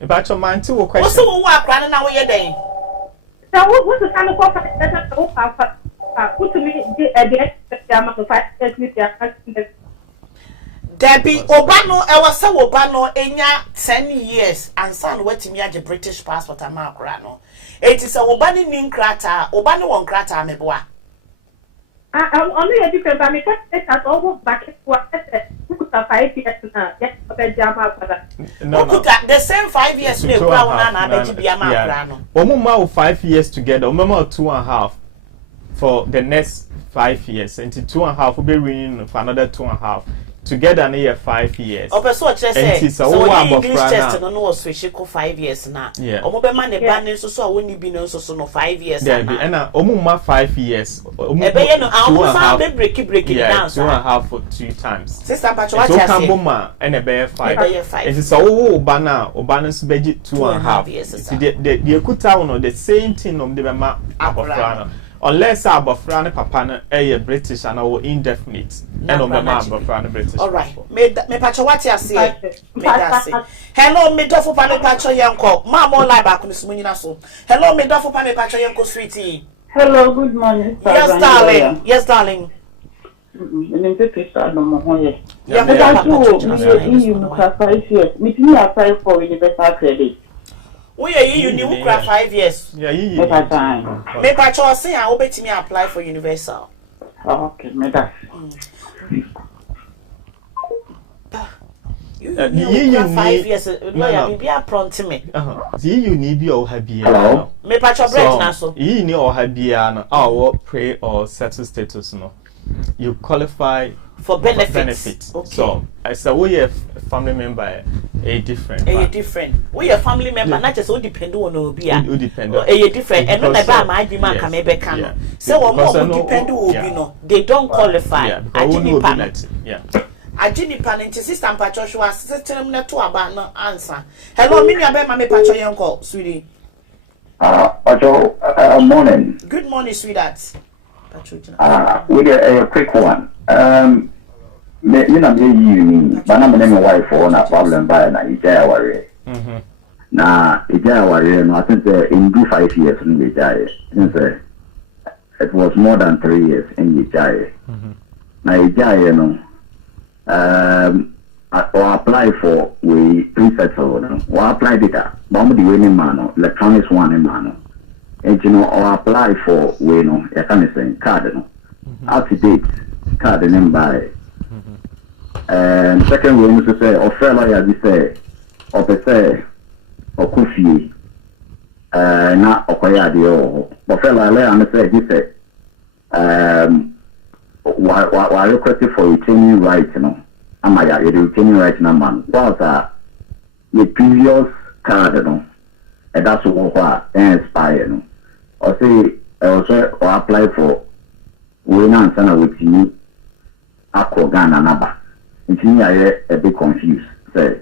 About your mind, 2 questions. Also, who are planning now? You're day. So, what's the kind of put to me at the end of 5 years with their Debbie Obano, I was so Obano, enya 10 years, and son waiting me at the British passport and Margrano. It is a Obani nin crata, Obano one crata, me boy. I'm only a different, but I can't almost back to what 5 years now. Yes, no, the same 5 years, me, Brown, and I bet you be a Margrano. Omuma 5 years together, Omuma 2.5 for the next 5 years, and 2.5 will be renewing for another 2.5. Together near 5 years. Oh, so what say? So English test no was switch 5 years now. Yeah. Omo be man the ban so woni bi no so no 5 years now. Yeah, and omuma 5 years. E be no awufa be break it down. 2.5 for 2 times. Sister Pacho what you say? So Kamboma and e be 5. It is so oba na so be 2.5 years. The ekuta no the same thing of the be ma abofra. Unless abofra papa no British and or indefinite and on the abofra British. All right. Me Pacho what you say? Me that say. Hello, me dofo pa me Pacho yanko. Ma mo lie back on this munyina so. Hello, me dofo pa me Pacho yanko sweetie. Hello, good morning. Yes, darling. Yes, darling. Me pepe sa no mo hoye. Yeah, me da to you muka 5 years. Me tini apply for universal credit. We are you new 5 years. Yeah, you. Me Pacho say I obeti me apply for universal. Okay, me that. You 5 years. Lawyer, be a prompt me. You need your happy. Hello. Me Pacho break na so. You need or happy or pray or settle status no. You qualify for benefits. Okay. So, as a we a family member, a different. We a family member, not just all depend on Obia. Who depend. A different. And not about my demand can maybe can. So, what more depend on Obino? They don't qualify. I didn't panic. Yeah. I didn't panic. Sister Patricia, sister, not to about no answer. Hello, me, I bet my Patricia call, sweetie. Morning. Good morning, sweetheart. With a quick one. Me na me uni, but I'm my wife for na problem by na ija worry. Na ija worry no I think in 5 years in ija. It was more than 3 years in ija. Na ija no I apply for we pre-settle no. We apply data. But the way man electronics one man. And you know, or apply for we no, I can say card no. Up to date card name by. And second way to say, or fellow ya di say, or per se, or kufi. Na okoya di o. But fellow I am say di say. Why requesting for retaining right no. Amaya retaining right na man. Whilst the previous card no. And that's what expire no. Or say also or apply for we now answer with you Ghana number. It's me a bit confused. Say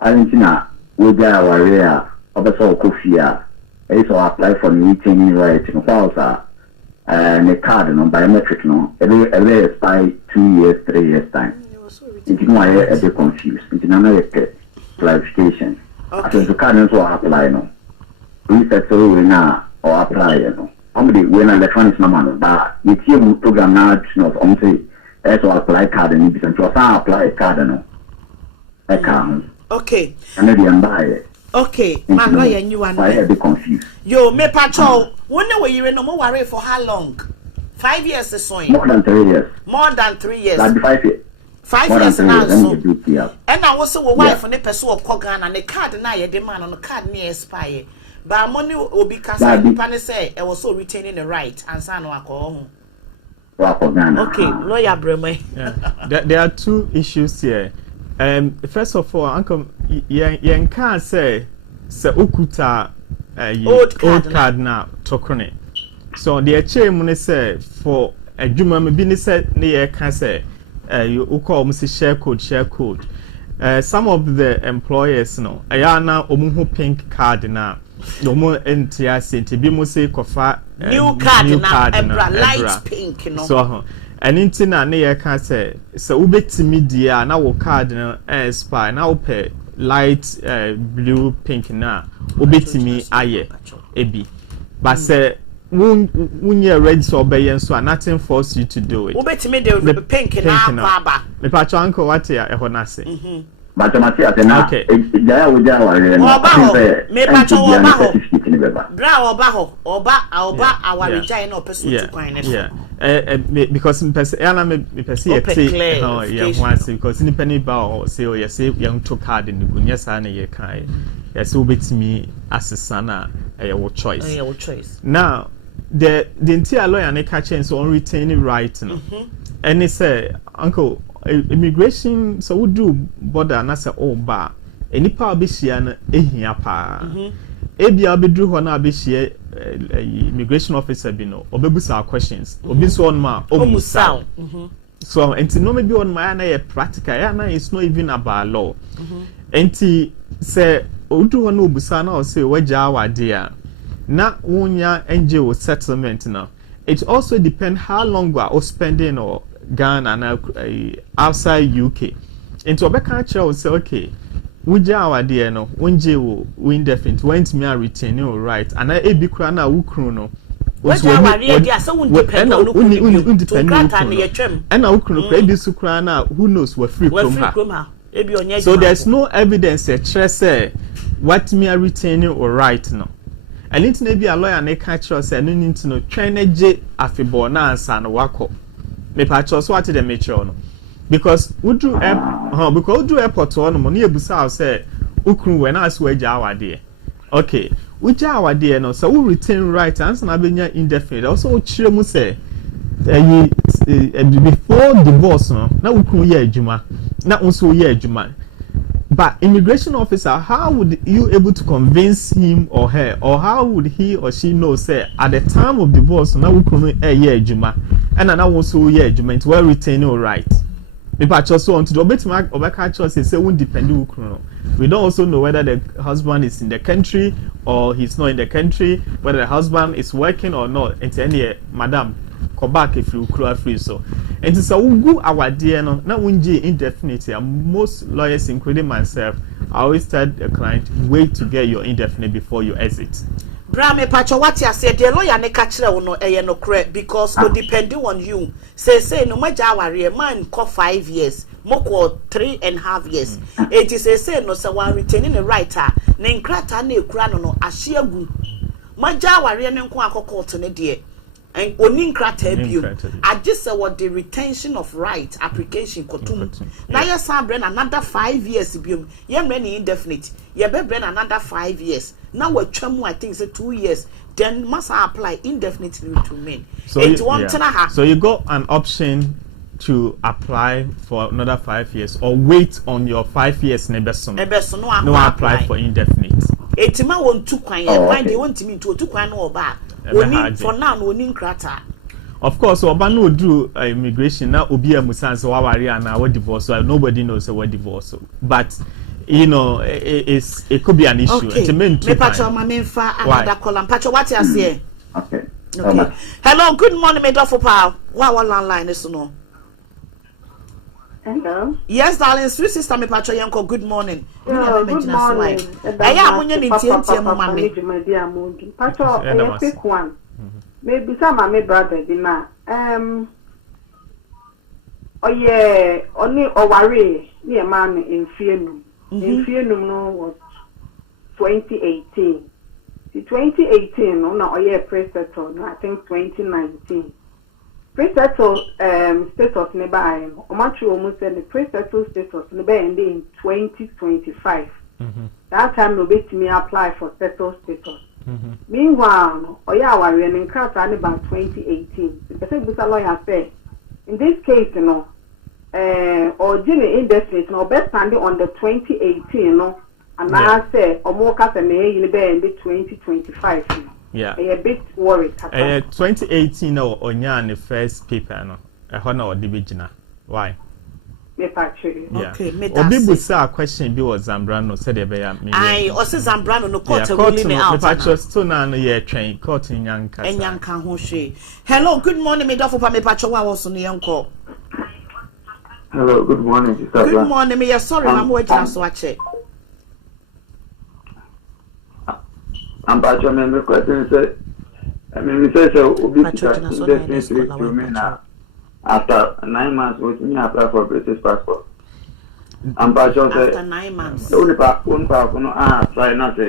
I think na we get our area also Kofia. So apply for retaining right no whilst the card no biometric no it expire 2 years, 3 years time. It's me a bit confused. It's another clarification. After the card no apply no. We settle we now or apply no. Somebody when electronics man but you team program now no say so apply card and you can apply card no account. Okay. And then buy. Okay, my lawyer you one. I be confused. Yo, me patrol. When you no more worry for how long? 5 years is so. More than 3 years. More than 3 years. Like 5 years. 5 years now so. And I was so wife yeah. on the person of Kogan and the card na ye demand on the card near expire. But money will be cast and say I was so retaining the right and son wa ko. Okay, lawyer Breme. Yeah. There are two issues here. First of all, Uncle, you can't say ukuta old card now tokone. So the chairman say for a juma maybe said near can say you call share code. Some of the employers no ayana omuhu pink card now. No more NTS to be must kofa new card now light pink no. So and into na near can say so ubetimi dia na wo card no expire na wo pay light blue pink na ubetimi aye ebi but say when you're ready to obey and so nothing force you to do it ubetimi the pink na kwaba me patcho uncle what ya e ho na say mathematics atena jaya wuja wa re no me patcho oba our regina no person to kwan because me person yeah once because independent ba say oh say you to card in the gunya sa na ye kai yes obetimi asesana your choice now the entire lawyer na catch so on retaining right no and he say uncle immigration so we do border na say oh ba enipa obehia na ehia pa ebia obedru ho na obehia immigration officer bi no obebusa questions obi so on ma omusa so enti no maybe on my na practical ya na it's not even about law enti say odu ho na obusa na o say waja awade a na wonya NGO settlement now it also depend how long we are spending or Ghana and outside UK. Into a country, say, okay, we jaw dear no, when Jew indefinite, went me a retain your right, and I be crana ukruno. What are we? So independent, and I couldn't pay this ukrana, who knows what free from. So there's no evidence that say what me a retaining or right no. I need to be a lawyer and a catcher say, no need to know, China J. Afibona and San Wako. Me patcho so ati the metro no because we do airport on money ebusa say ukru when as we ja awade okay we ja awade no so we retain right and na benya indefinite also chire mu say before divorce no na ukru ye adwuma na unso ye adwuma but immigration officer how would you able to convince him or her or how would he or she know say at the time of divorce na ukru ye adwuma and I also yeah judgment well retaining all right. Me patcho so on to the bit mark obeka say won't depend ukru. We don't also know whether the husband is in the country or he's not in the country, whether the husband is working or not. And any madam come back if you ukru free so. And so we go our dear no na unji indefinite and most lawyers including myself I always tell the client wait to get your indefinite before you exit. Brame Pacho, what you said, the lawyer ne catch no no correct because it depending on you. Say no matter worry, man call 5 years, moko 3.5 years. It is say no someone retaining the writer, ne nkrata na ekura no ahyiagu. Maja worry ne nko akoko ne de. And oni nkrata ebio. I just say what the retention of right application kotum. Na ya san bring another 5 years ebio. Ye many indefinite. Ye be bring another 5 years. Now we're I think it's 2 years. Then must apply indefinitely to remain. So you got an option to apply for another 5 years or wait on your 5 years no apply for indefinite. Etima won two kwan why they want me to two kwan no oba. Oni for now no oni nkrata. Of course, oba no do immigration na obi amusan so wawari ana we divorce so nobody knows what divorce. But you know, it could be an issue. Okay. Me pacho mamemfa another call. Pacho, what you say? Okay. Hello, good morning, me dofo pa. Wa online is no. Hello. Yes, darling, sweet sister me pacho yanko. Good morning. Good morning. Aya munye ni tie mama me. Pacho, a quick one. maybe some my brother di na oye oni oware ni e man in fienum no was 2018. The 2018 no na oye presettle no I think 2019 presettle status ne by o ma tru o mu say the presettle status ne by end in 2025. That time no bet me apply for settle status. Meanwhile no oye aware ne nkrata ne by 2018. The person busa lawyer say in this case no or Jenny indefinite no best standing on the 2018 no and I say or more case me in the 2025. Yeah. A bit worried. 2018 no onya the first paper no. Ehona odi bigina. Why? Actually. Yeah. Okay, Obi busa question bi was Zambrano said e be ya me. I also Zambrano no court ruling me out. Me patcho still na no ye train court nyanka. Enyanka ho hwe. Hello, good morning me dofo pa me patcho wa wo so ne yanko. Hello, good morning, Sister. Good morning, me. Sorry, I'm waiting so watch. I'm back on the question. We say so. After 9 months, we me apply for British passport. I'm back on after 9 months. Only try not to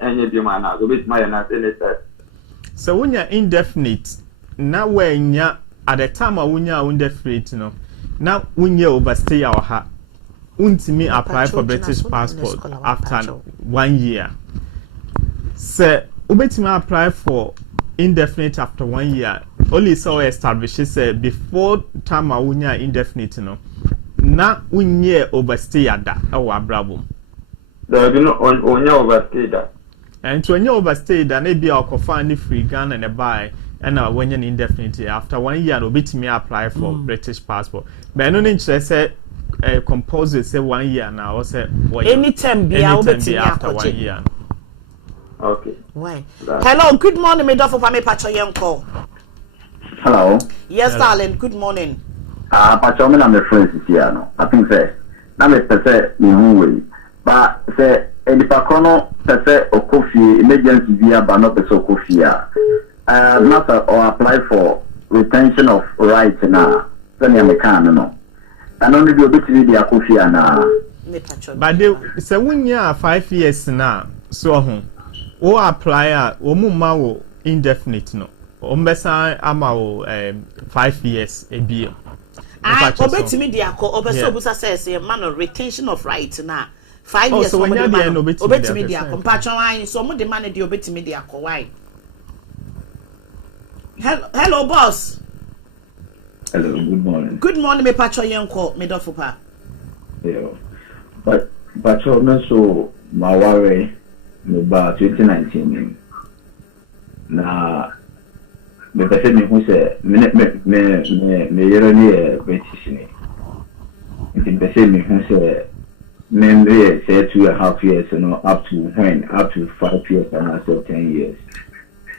any demand now. So with my analysis. So when you're indefinite, now when you're at the time when you're indefinite, you know, now when you overstay our heart, me apply for British passport after 1 year. So me apply for indefinite after 1 year. Only so establishes before time when you're indefinite, you know. Now when you overstay at that, our problem. There be no on you overstay that. And when you overstay that, maybe I'll find the free gun and a buy. And when you're indefinite, after 1 year, no bit me apply for British passport. But I don't interest compose say 1 year now. Say anytime be after 1 year. Okay. Why? Hello, good morning, me dofo pa me patcho yanko. Hello. Yes, darling. Good morning. Patcho me na me friends here no. I think say na me say me hu but say enipa kono say okofi emergency via ba no pese okofi not or apply for retention of rights na sani american no and only be obetiri dia okofi na but they say wunya 5 years na so ho o apply o mu ma wo indefinite no o mbesa ama wo 5 years ebie I obetimi dia ko obeso obusa says man retention of rights na 5 years so when you dey obetimi dia ko mpacho wan so mo de man dey obetimi dia ko why. Hello boss. Hello, good morning. Good morning me patcho yenko me dofo pa. Yeah. But patcho no so maware me ba 2019 na me pese me hu se me yero ni British ni. Nti pese me hu se me say 2.5 years no up to 5 years and also 10 years.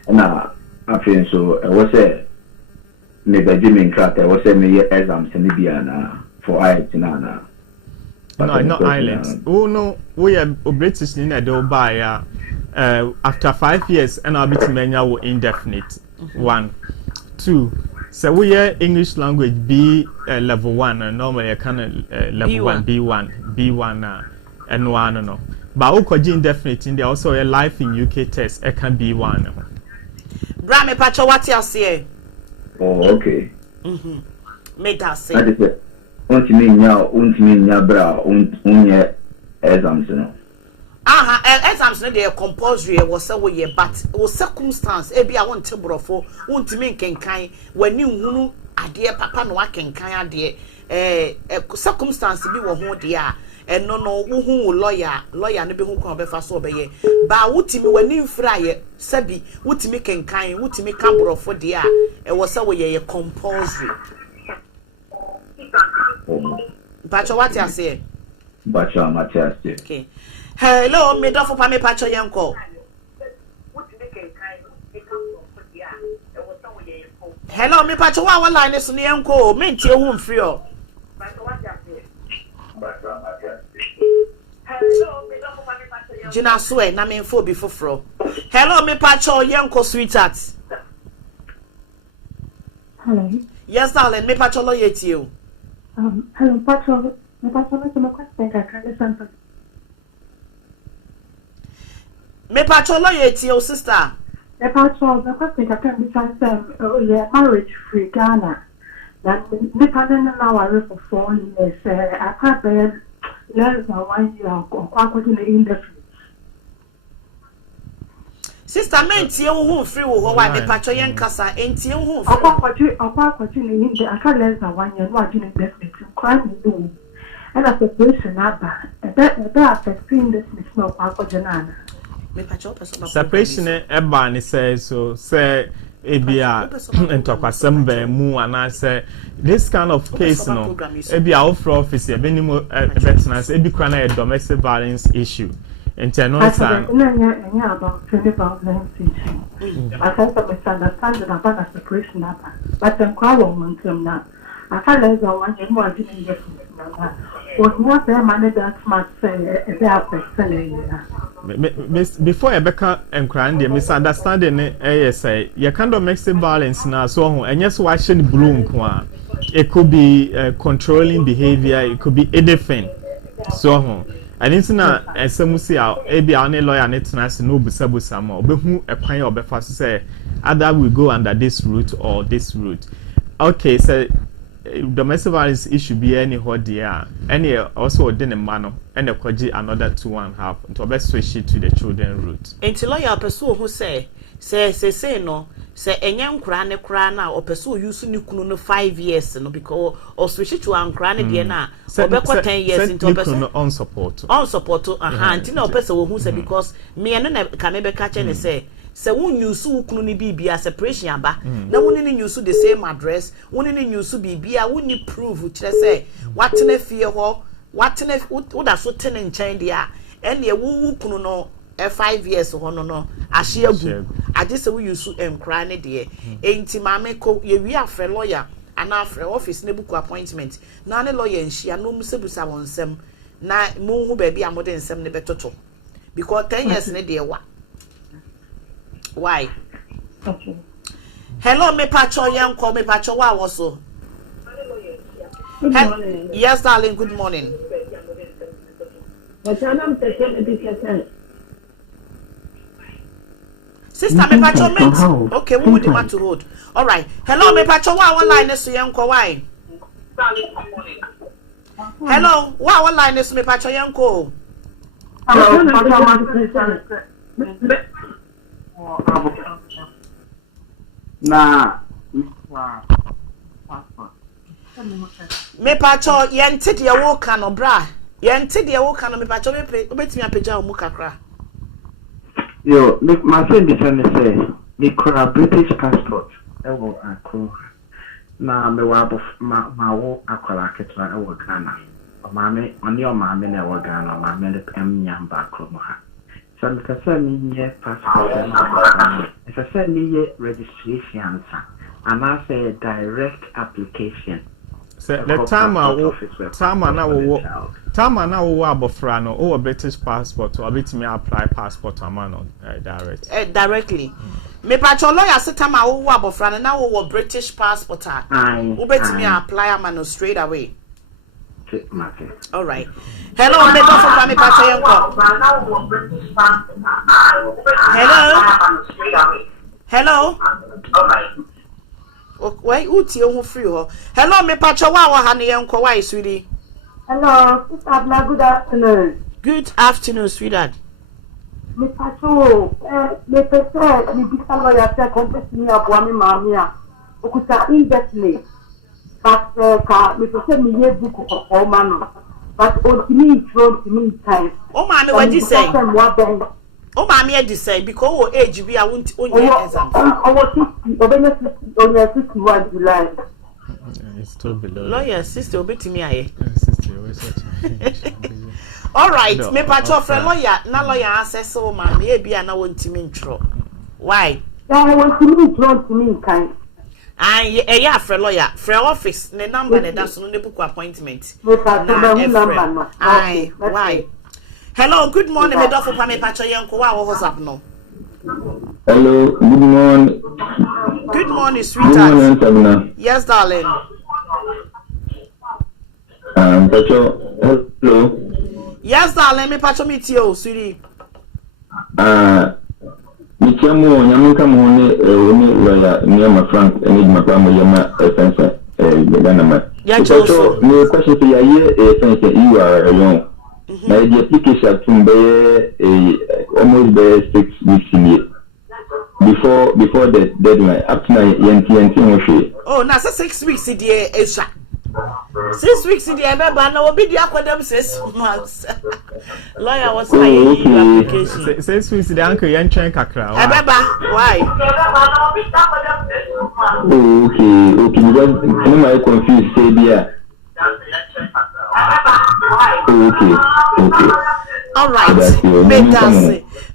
Na after so I was say me Benjamin Carter was say me exams in Libya for IELTS na. No, not IELTS. Oh no, we are British in a do buy after 5 years and I'll be to many indefinite. 1, 2. So we are English language B level 1 and normally I can level B1 and 1 no. But Okoji indefinite in there also a life in UK test I can B1. Bra me patcho what you say? Oh, okay. Me that say. That is it. Untimi nya bra unye exams no. Exams no dey compulsory was say we but o circumstance e bia won tebrofo untimi nkenkan wani hunu ade papa no akenkan ade circumstance bi wo ho de a eno no wo hu lawyer no be hu kon be fa so be ye ba wutimi wani mfira ye sabi wutimi kenkan wutimi kambrofo de a e wo say we ye compulsory. Pacho what you say? Pacho Matthias. Okay. Hello, me dofo pa me pacho yanko. Hello, me pacho wa line is ni yanko. Me ntie hu mfiri o. Hello, me dofo pa me pacho yanko. Jina so e na me mfo bi foforo. Hello, me pacho yanko sweetheart. Hello. Yes, darling, me pacho lawyer to you. Hello, Pacho. Me Pacho, me question I can't listen. Me pacho lawyer to you, sister. Me Pacho, me question I can't listen. Oh yeah, marriage free Ghana. That me partner now I live for 4 years. I can't bear less than 1 year. I'm going to industry. Sister, men tie wo free wo why me pacho yen kasa entie wo free. Akwa in the I can't less than 1 year. No, I didn't investment. Crime do. And a separation abba. That affecting this is not Akwa Janana. Me pacho person. Separation eba ni so say ebia entokwasem ba mu ana say this kind of case no ebia offer office e benimo betena say ebi kra na a domestic violence issue. Internal stand. About 20,000. I can't misunderstand about a separation. But I'm calling on now. I can't let go 1 year more than this. What more their money that much say about before Rebecca and Cran, the misunderstanding say you can't domestic violence now, so and yes, watching bloom. It could be controlling behavior, it could be anything. So and it's not as some say a only lawyer and it's nice to know Busabusa more. But who a pine or befast say either we go under this route or this route. Okay, so domestic violence issue be anywhere there. Any also didn't manner and a koji another 2.5 to best switch it to the children route. Until lawyer pursue who say no. Say enyam kra ne kra na opeso use ni kunu no 5 years no because or switch to an kra ne de na obekọ 10 years into opeso on support anti na opeso wo hu say because me no na ka me be ka che ne say won use kunu ni bibia separation aba na won ni use the same address won ni use bibia won ni prove kire say watene fie ho watene wo da so tene nchen dia ene wu kunu no 5 years ho no ahye agu ade se we use enkra ne de enti mame ko ye wi afre lawyer ana afre office ne book appointment na ne lawyer nhia no musebusa wonsem na mu hu ba bia modern nsem ne betoto because 10 years ne de wa why okay. Hello me pacho yanko me pacho wa woso Good morning. Yes darling, good morning. Sister, me pacho mate. Okay, we would want to hold. All right. Hello, me pacho. Wa line is yanko why? Hello, wa line is me pacho yanko. Na me pacho yente de wo kan no bra. Yente de wo kan no me pacho me obetimi apagya mu kakra. yo, my friend is saying say me could British passport. Ewo ako na me wa ma wo akwara ketwa ewo Ghana. O mame oni o mame na ewo Ghana, mame le pem nyamba kromo ha. So me kasa me ye passport na. If I say me ye registration and I say direct application. So the time na wo abofra no o British passport or bit me apply passport amano direct Directly. Me pacho lawyer say time wo abofra na wo British passport a wo bet me apply amano straight away. All right. Hello, me go for me pacho yanko. Hello. All right. Why uti o free ho. Hello, me pacho wa ha ne yanko why sweetie. Hello, good afternoon. Good afternoon, sweetheart. Me pacho, me pese, me bisa lawyer say compete me aboa me maamia. Okuta indefinitely. But me pese me ye book o mano. But on me throw to me time. Oh mama, what you say? Oh mama, you say because o age bi a won't onye exam. O 60, obene 60, onye 61 July. It's still below. Lawyer sister obetimi aye. Sister, all right, me pacho friend lawyer, na lawyer access o mama e bia na wontimi ntro. Why? I want to throw to me kind. And yeah, friend lawyer, friend office, ne number ne that's no book appointment. Aye, why? Hello, good morning, me do for me pacho yanko wa what's up no. Hello, good morning. Good morning, Good sweetheart. morning, Sabina. Yes, darling. Pacho, hello. Yes, darling. Me pacho meet you, sweetie. Michamo, Yamuka Mone, lawyer, near my Frank, and need my family, Yama, Essence, Ganama. Yeah, Pacho, no question for your Essence, you are alone. Now, the application to be almost by 6 weeks in it. Before the deadline, up to my NTNT. Oh, now 6 weeks in the Asia. 6 weeks in the Ababa, no, be the Aquadam 6 months. Lawyer was saying application. 6 weeks, the uncle Yan Chen Kakra. Ababa, why? Okay, because I'm confused, say, dear. Okay. All right.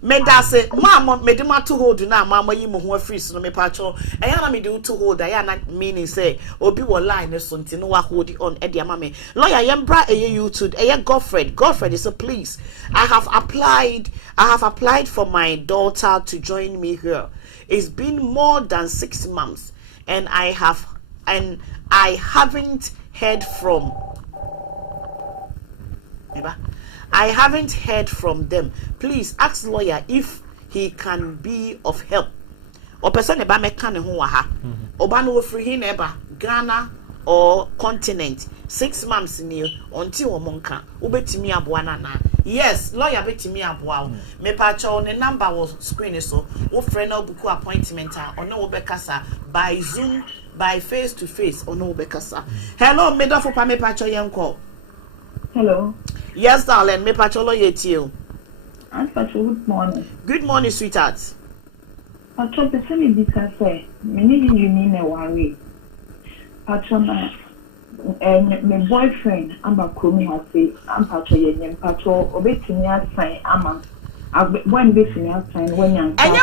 Medase. Mama, me dem to hold na mama yi mo ho afiri so no me pacho. Eya na me do to hold. Eya na meaning say obi wo line so nti no wa hold on e dia mama. Lawyer yembra eye YouTube. Eya Godfred. Godfred is a please. I have applied for my daughter to join me here. It's been more than 6 months and I haven't heard from I haven't heard from them. Please ask lawyer if he can be of help. Or person eba meka ne ho wa ha. Oba no free hin eba Ghana or continent 6 months ni until omonka. Ubetimi aboa na na. Yes, lawyer betimi aboa. Me pa cho ne number was screen so. Wo friend na buku appointment ono wo bekasa by Zoom, by face to face ono wo bekasa. Hello, me dofo pa me pa cho yenko. Hello. Yes, darling. Me Pacholo yet you. Good morning. Good morning, sweetheart. Patron, the same business say. Many you mean a worry. Patron, my boyfriend, Amba Kumi has said, I'm Patron, and Patron, obey to me as sign, Amma. When this in your sign, when you're. And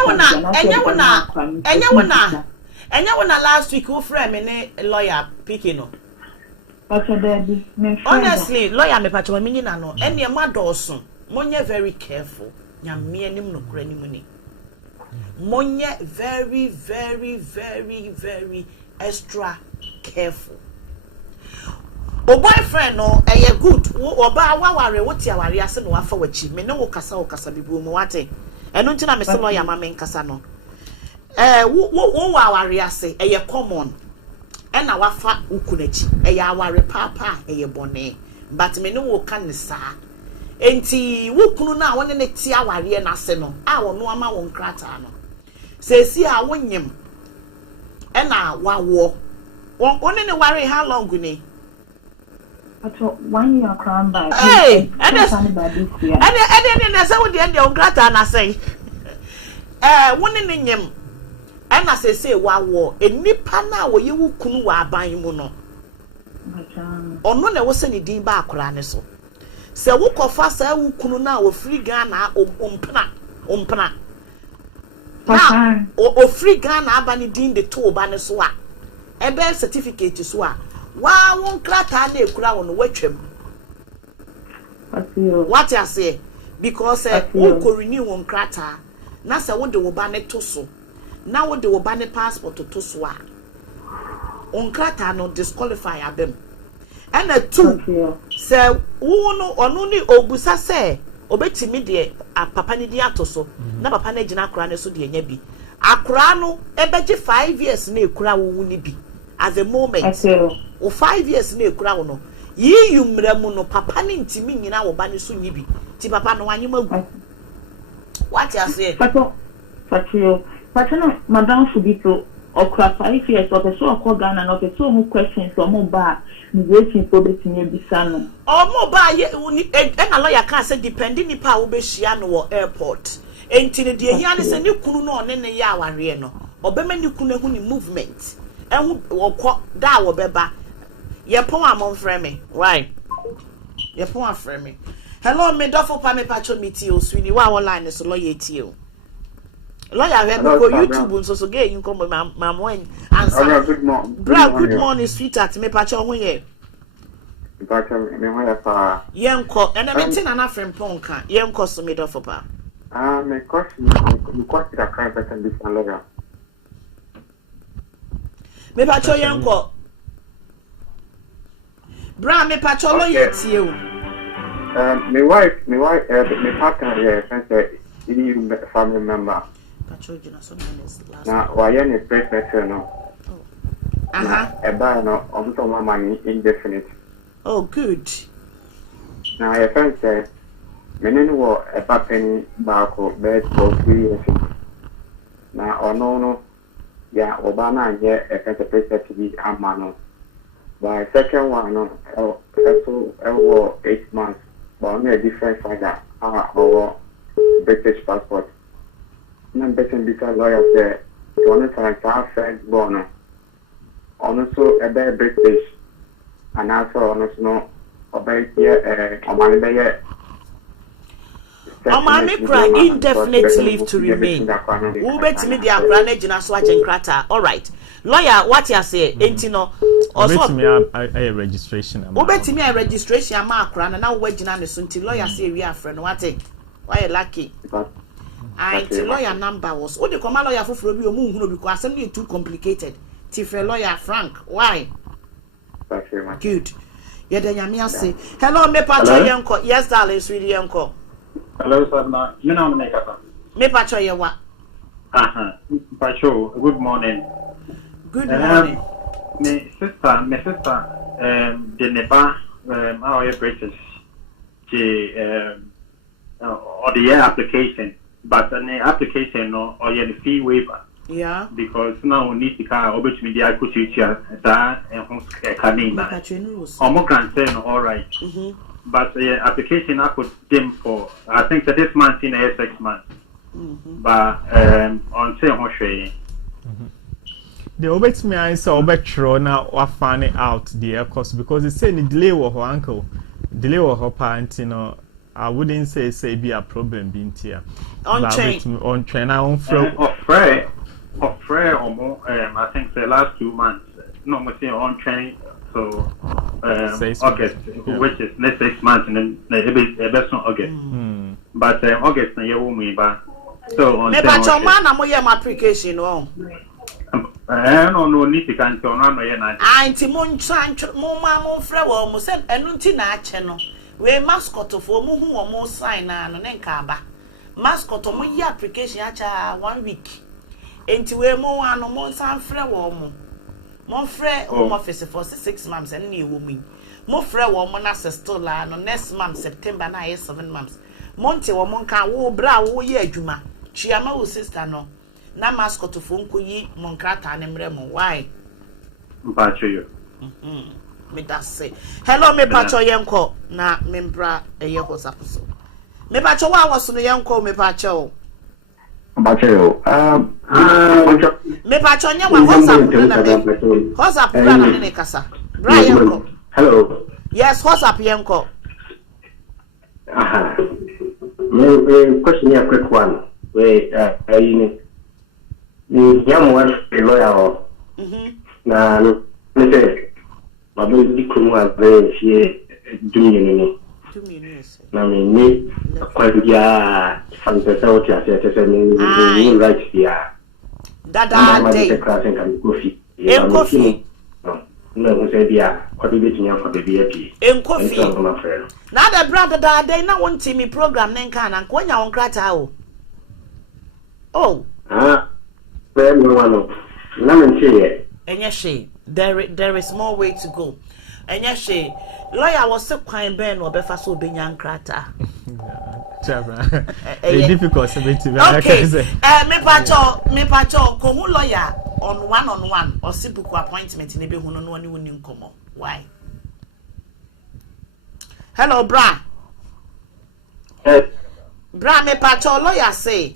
you wanna last week, who friend me lawyer picking up. Honestly, lawyer me pacho me nyina no ene ma dawson monye very careful nyame anim no kura nim ni monye very extra careful. O boyfriend no eye good oba waware woti aware ase no afa wachi me ne wo kasa bibu mu wate eno ntina me se lawyer ma me nkasa no wo waware ase eye common. Ena wafa ukunachi eya aware papa eye bone but me no wo kan sa enti wukunu na won ne ti aware na se no a wono ama won krata no sesi a wonyem ena wawo won ne ware how long ni Ato 1 year crown by hey and ne say wo de on krata na say won ne nyem ena sese wawo enipa na wo ye wukunu wa aban mu no ono na wo se ne din ba akora ne so se wo kofa sa wukunu na wo free Ghana ompna na o free Ghana aba ne din de to ba ne so a ebe certificate so a wa won krata na ekura wo no watwam what you say because wo ko renew won krata na se wo de wo ba ne to so na wo de wo ba ne passport to so a onkrata no disqualify abem and a two say wo no ono ni obusa say obetimi de papa ni di atoso na papa na gina akra ne so de nya bi akra no ebeje 5 years na ekura wo ni bi at the moment o 5 years na ekura wo no yi yumra mu no papa ni ntimi nyina wo ba ne so nyi bi ti papa no wanyema gu what you say Patron, Madame Fubito, or craft 5 years of a so called Ghana, and of a so many questions or more bar, waiting for the senior Bissano. Or more bar, and a lawyer can't say depending if I will be Shiano or airport. And till the dear Yanis and you couldn't know any yawa rieno, or Beman you couldn't have movement. And or quote that will beba. Your poem on framing, right? Your poem framing. Hello, me Duffo Pame Pacho Mitio, sweetie, wow line is a lawyer to you. Lawyer, we go YouTube so get you come with my when answer. Good morning. Good morning, sweetheart. Me pacho ho ye. Pacho me ho ya pa. Yenko, and I maintain an afren ponka. Yenko so me do for pa. My question that kind of can be found. Me pacho yenko. Bra me pacho lo yetie o. My wife, my partner here, family member. Pacho jina so last. Na why any pregnant no? Eba no, onto money indefinite. Oh, good. Now I find say many wo eba penny back bed for 3 years. Now no. Yeah, Obama and yeah, a pregnant to be a man. By second one, also 8 months, but only a different father, our British passport. And better because lawyer said, to understand our friend born. Also, a better British, and also, no, obey here, a man there. Omami cry indefinite leave to remain. Who bet me the Akran Jina Swatch Krata. All right. Lawyer, what you say? Ain't no. Also, me a registration. Who bet me a registration Akran and now wedging on the Sunti lawyer say we are friend. What it? Why lucky? I lawyer number was. Oh, the command lawyer for you moon because I'm too complicated. Tifa lawyer Frank. Why? Good. Yeah, then you say hello, me pacho yanko. Yes, darling, sweetie yanko. Hello, sir. You know me, Kaka. Me pacho yewa. Pacho. Good morning. Good morning. My sister, the Neba, our British, she, or the application, but an application or the fee waiver. Yeah. Because now we need to car over to media could teach that and Kanina. Or more concern, all right. But the application I could dim for, I think that this month in 6 months. But on say Hoshe. The obet me I saw obetro now or find it out the course because it's saying delay or her uncle, delay or her parent, you know. I wouldn't say be a problem being here. On train on flow. Of prayer or more, I think the last 2 months, no more on train. So August, which is next 6 months, and then the best on August. But August, na year me ba. So on. Me ba choma na mo ye my application o. No need to cancel no ye na. Anti mo ntwa mo ma mo frɛ wo mo se enu nti na ache no. We mascot fo mo hu wo mo sign na no ne nka ba. Mascot mo ye application acha 1 week. Enti we mo anu mo san frɛ wo mo. Mon frère home office for 6 months and new woman. Mon frère woman as a still no next month September na 7 months. Monte wo mon kan wo bra wo ye adwuma. Chiama wo sister no. Na mascot to phone ko yi mon krata ne mre mo. Why? Mpacho yo. Me da say. Hello me pacho yenko na me mbra eye WhatsApp so. Me pacho wa waso no yenko me pacho. Pacho. Me pacho nya wa WhatsApp na me. WhatsApp na me kasa. Brian ko. Hello. Yes, WhatsApp yenko. Me question a quick one. We you yam one lawyer. Na me say babu dikru wa be fie dumini ni. Na me ni kwa dia fantasy o tia se me right here. Dada day. Enkofi. No say bia kwa bi betinya kwa baby api. Enkofi. Na the brother dada day na won me program nen kan na ko nya won krata o. Oh. Where me one. Na me say Enye she. There is more way to go. Enye she. Lawyer was so kwan ben no be fa so benya nkrata. It's difficult to okay. Me pacho ko hu lawyer on one or sibuku appointment ni be hu no ni woni nkomo. Why? Hello bra. Bra me pacho lawyer say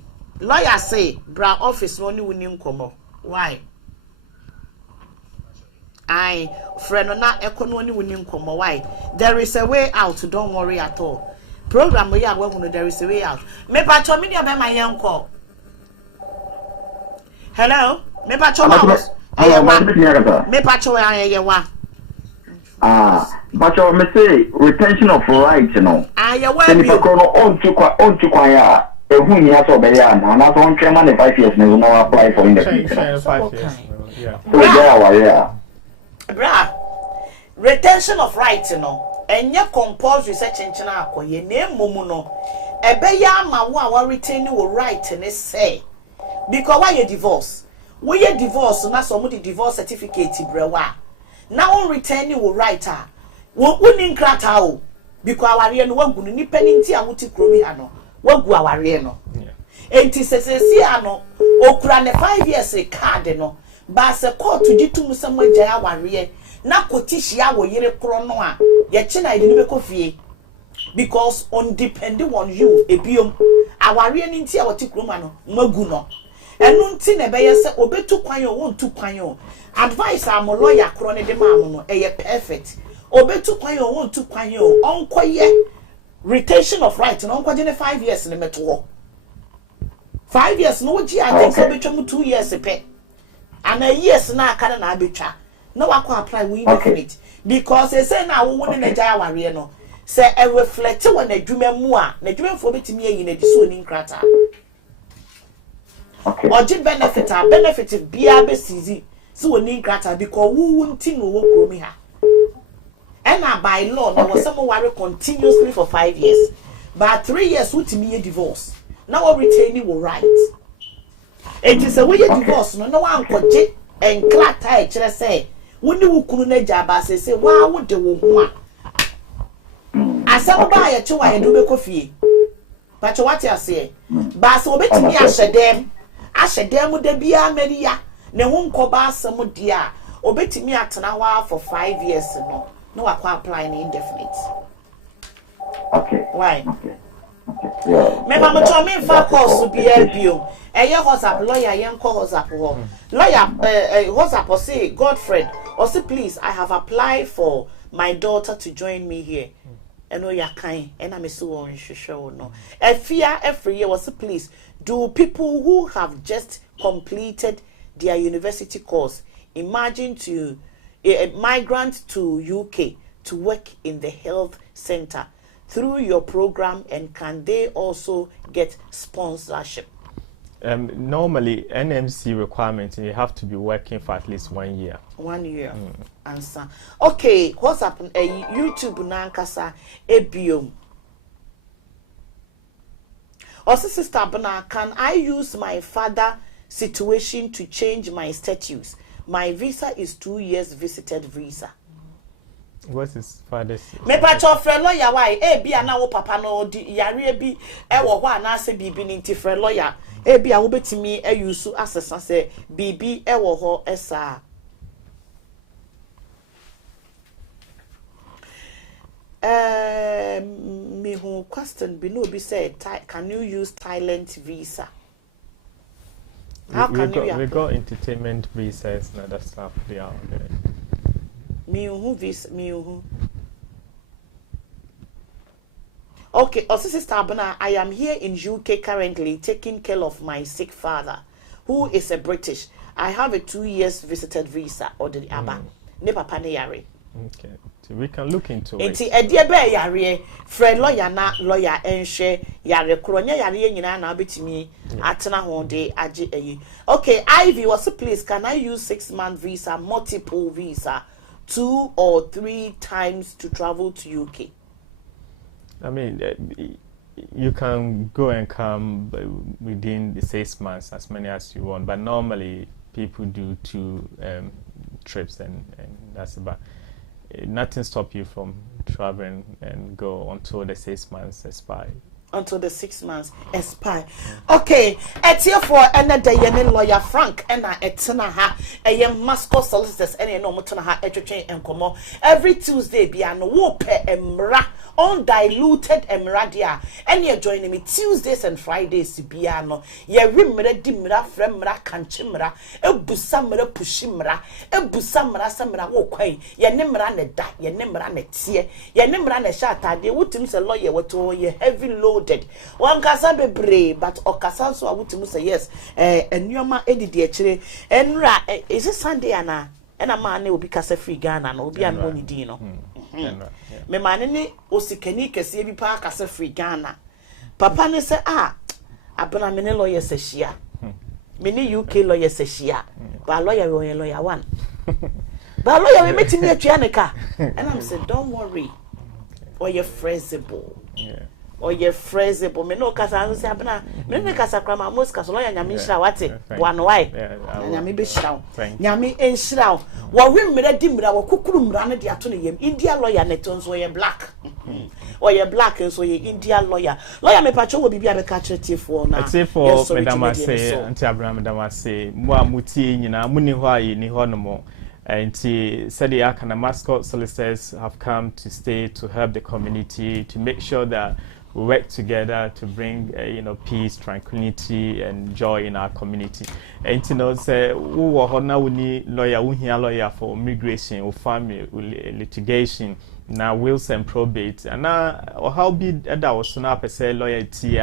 bra office no ni woni nkomo. Why? I friend na ekono ni woni nkomo. Why? There is a way out, don't worry at all. Program we are working, there is a way out. Me pacho me dia be my yanko. Hello? Me pacho me pacho ayewa. Pacho me say retention of rights, you know. Ayewa bi. Ni pacho no on to kwa ya. who you have to be and I don't care money 5 years and no apply for in the future. 5 years. Yeah. So yeah. Bra, retention of rights, you know, and your compulsory research in China, your name Mumuno, a beya ma wa retain your right and say because why you divorce? We are divorce, na somebody divorce certificate, brewa. Now retain your right, won't crack out because our real one good ni penny tea and wuti cromiano, what go our real. And tis a siano, okra 5 years a cardinal. Ba se court to jitu somewhere jaya warrior na kotishi ya wo yere krono a ye china ide ni bekofie because on depending on you ebiom awarrior ni ntia woti kroma no magu no enu nti na be ye se obetu kwan o won tu kwan o advice am lawyer kro ne de ma no eye perfect obetu kwan o won tu kwan o onkoye retention of right no onkoje ne 5 years ne meto 5 years no gi I think so betwam 2 years pe. And a yes na kana na abetwa no wakọ apply we indefinite because they say na wo ne na jaya ware no say e reflect when adwuma mu a na adwuma fo betimi ayi na diso ni nkrata oje benefit bia be sizi so woni nkrata because wo nti no wo kromi ha and by law na was some ware continuously for 5 years but 3 years wutimi divorce now we retain your right. It is a way divorce no one could jet and clatter each other say when you couldn't jabba say why would the woman as some buy a two I do coffee but what you say but so bet me I said them would there be a media ne won't call bass some dear or bet me at an hour for 5 years no I can't apply indefinite. Okay, why? Yeah. Me mama to me fa course to be bio. Eye WhatsApp lawyer yen call WhatsApp ho. Lawyer WhatsApp say Godfred or say please I have applied for my daughter to join me here. Eno ya kan ena me so on hwehwe no. Efia every year was please do people who have just completed their university course imagine to a migrant to UK to work in the health center through your program and can they also get sponsorship? Normally, NMC requirement, you have to be working for at least 1 year. 1 year. Answer. Okay, what's happened? YouTube nankasa ebiom. Also, Sister Bana, can I use my father situation to change my status? My visa is 2 years visited visa. What's his father's? Me pacho friend lawyer why? Bi ana wo papa no di yare bi e wo ho ana se bibi ni nti friend lawyer. Bi a wo betimi use asesa se bibi e wo ho esa. Me who question be no be said can you use Thailand visa? How can you? We got entertainment visas and other stuff they are there. Okay, Sister Abana, I am here in UK currently taking care of my sick father, who is a British. I have a 2 years visited visa or the Abba. Ne papa ne yare. Okay, so we can look into it. Enti edie be yare, friend lawyer na lawyer enhwe yare kronya yare nyina na obetimi atena ho de age eyi. Okay, Ivy was please can I use 6-month visa, multiple visa? 2 or 3 times to travel to UK? I mean, you can go and come within the 6 months, as many as you want. But normally, people do 2 trips, and that's about. Nothing stop you from traveling and go until the 6 months expire. Until the 6 months expire. Okay, here for another day, lawyer Frank and etena ha a Moscow solicitors and no mutana ha and come every Tuesday be an whoop emra undiluted emradia and you're joining me Tuesdays and Fridays biano ye rimra dimra fremra kanchimra e busamra pushimra e busamra samra wo kwan ye nemra ne da ye nemra ne tie ye nemra ne shata de wutim se lawyer wato ye heavy load one kasa bebre but okasa so awutimu say yes enyoma edidi akire enra is it Sunday ana ena ma na obi kasa free Ghana na obi an oni din no me ma ne osikani kese bi pa kasa free Ghana papa ne say abena me ne lawyer seshia me ne UK lawyer seshia ba lawyer we lawyer one ba lawyer we metimi atwa ne ka and I'm saying don't worry or you're flexible or you're flexible me no kasa say abena me ne kasa krama most kasa lawyer nyame nhira wate boano why nyame be hira nyame enhira wo wemmira di mira wo kukuru mira ne de ato ne yam India lawyer ne to so ye black or you're black and so ye Indian lawyer me pacho will be a catcher for na for madam say anti Abraham madam say mo amuti nyina muni ho ayi ni ho no mo anti said the Akana Mascot solicitors have come to stay to help the community to make sure that we work together to bring peace, tranquility and joy in our community. And say who were now we need lawyer for immigration or family litigation. Now wills and probate and now how be that was not per se loyalty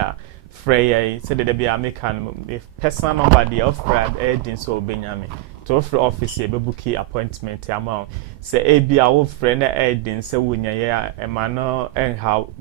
Freya said that be American if personal number the offer Edin so Benjamin to offer office a bookie appointment amount say a be our friend Edin say when ya a manner and how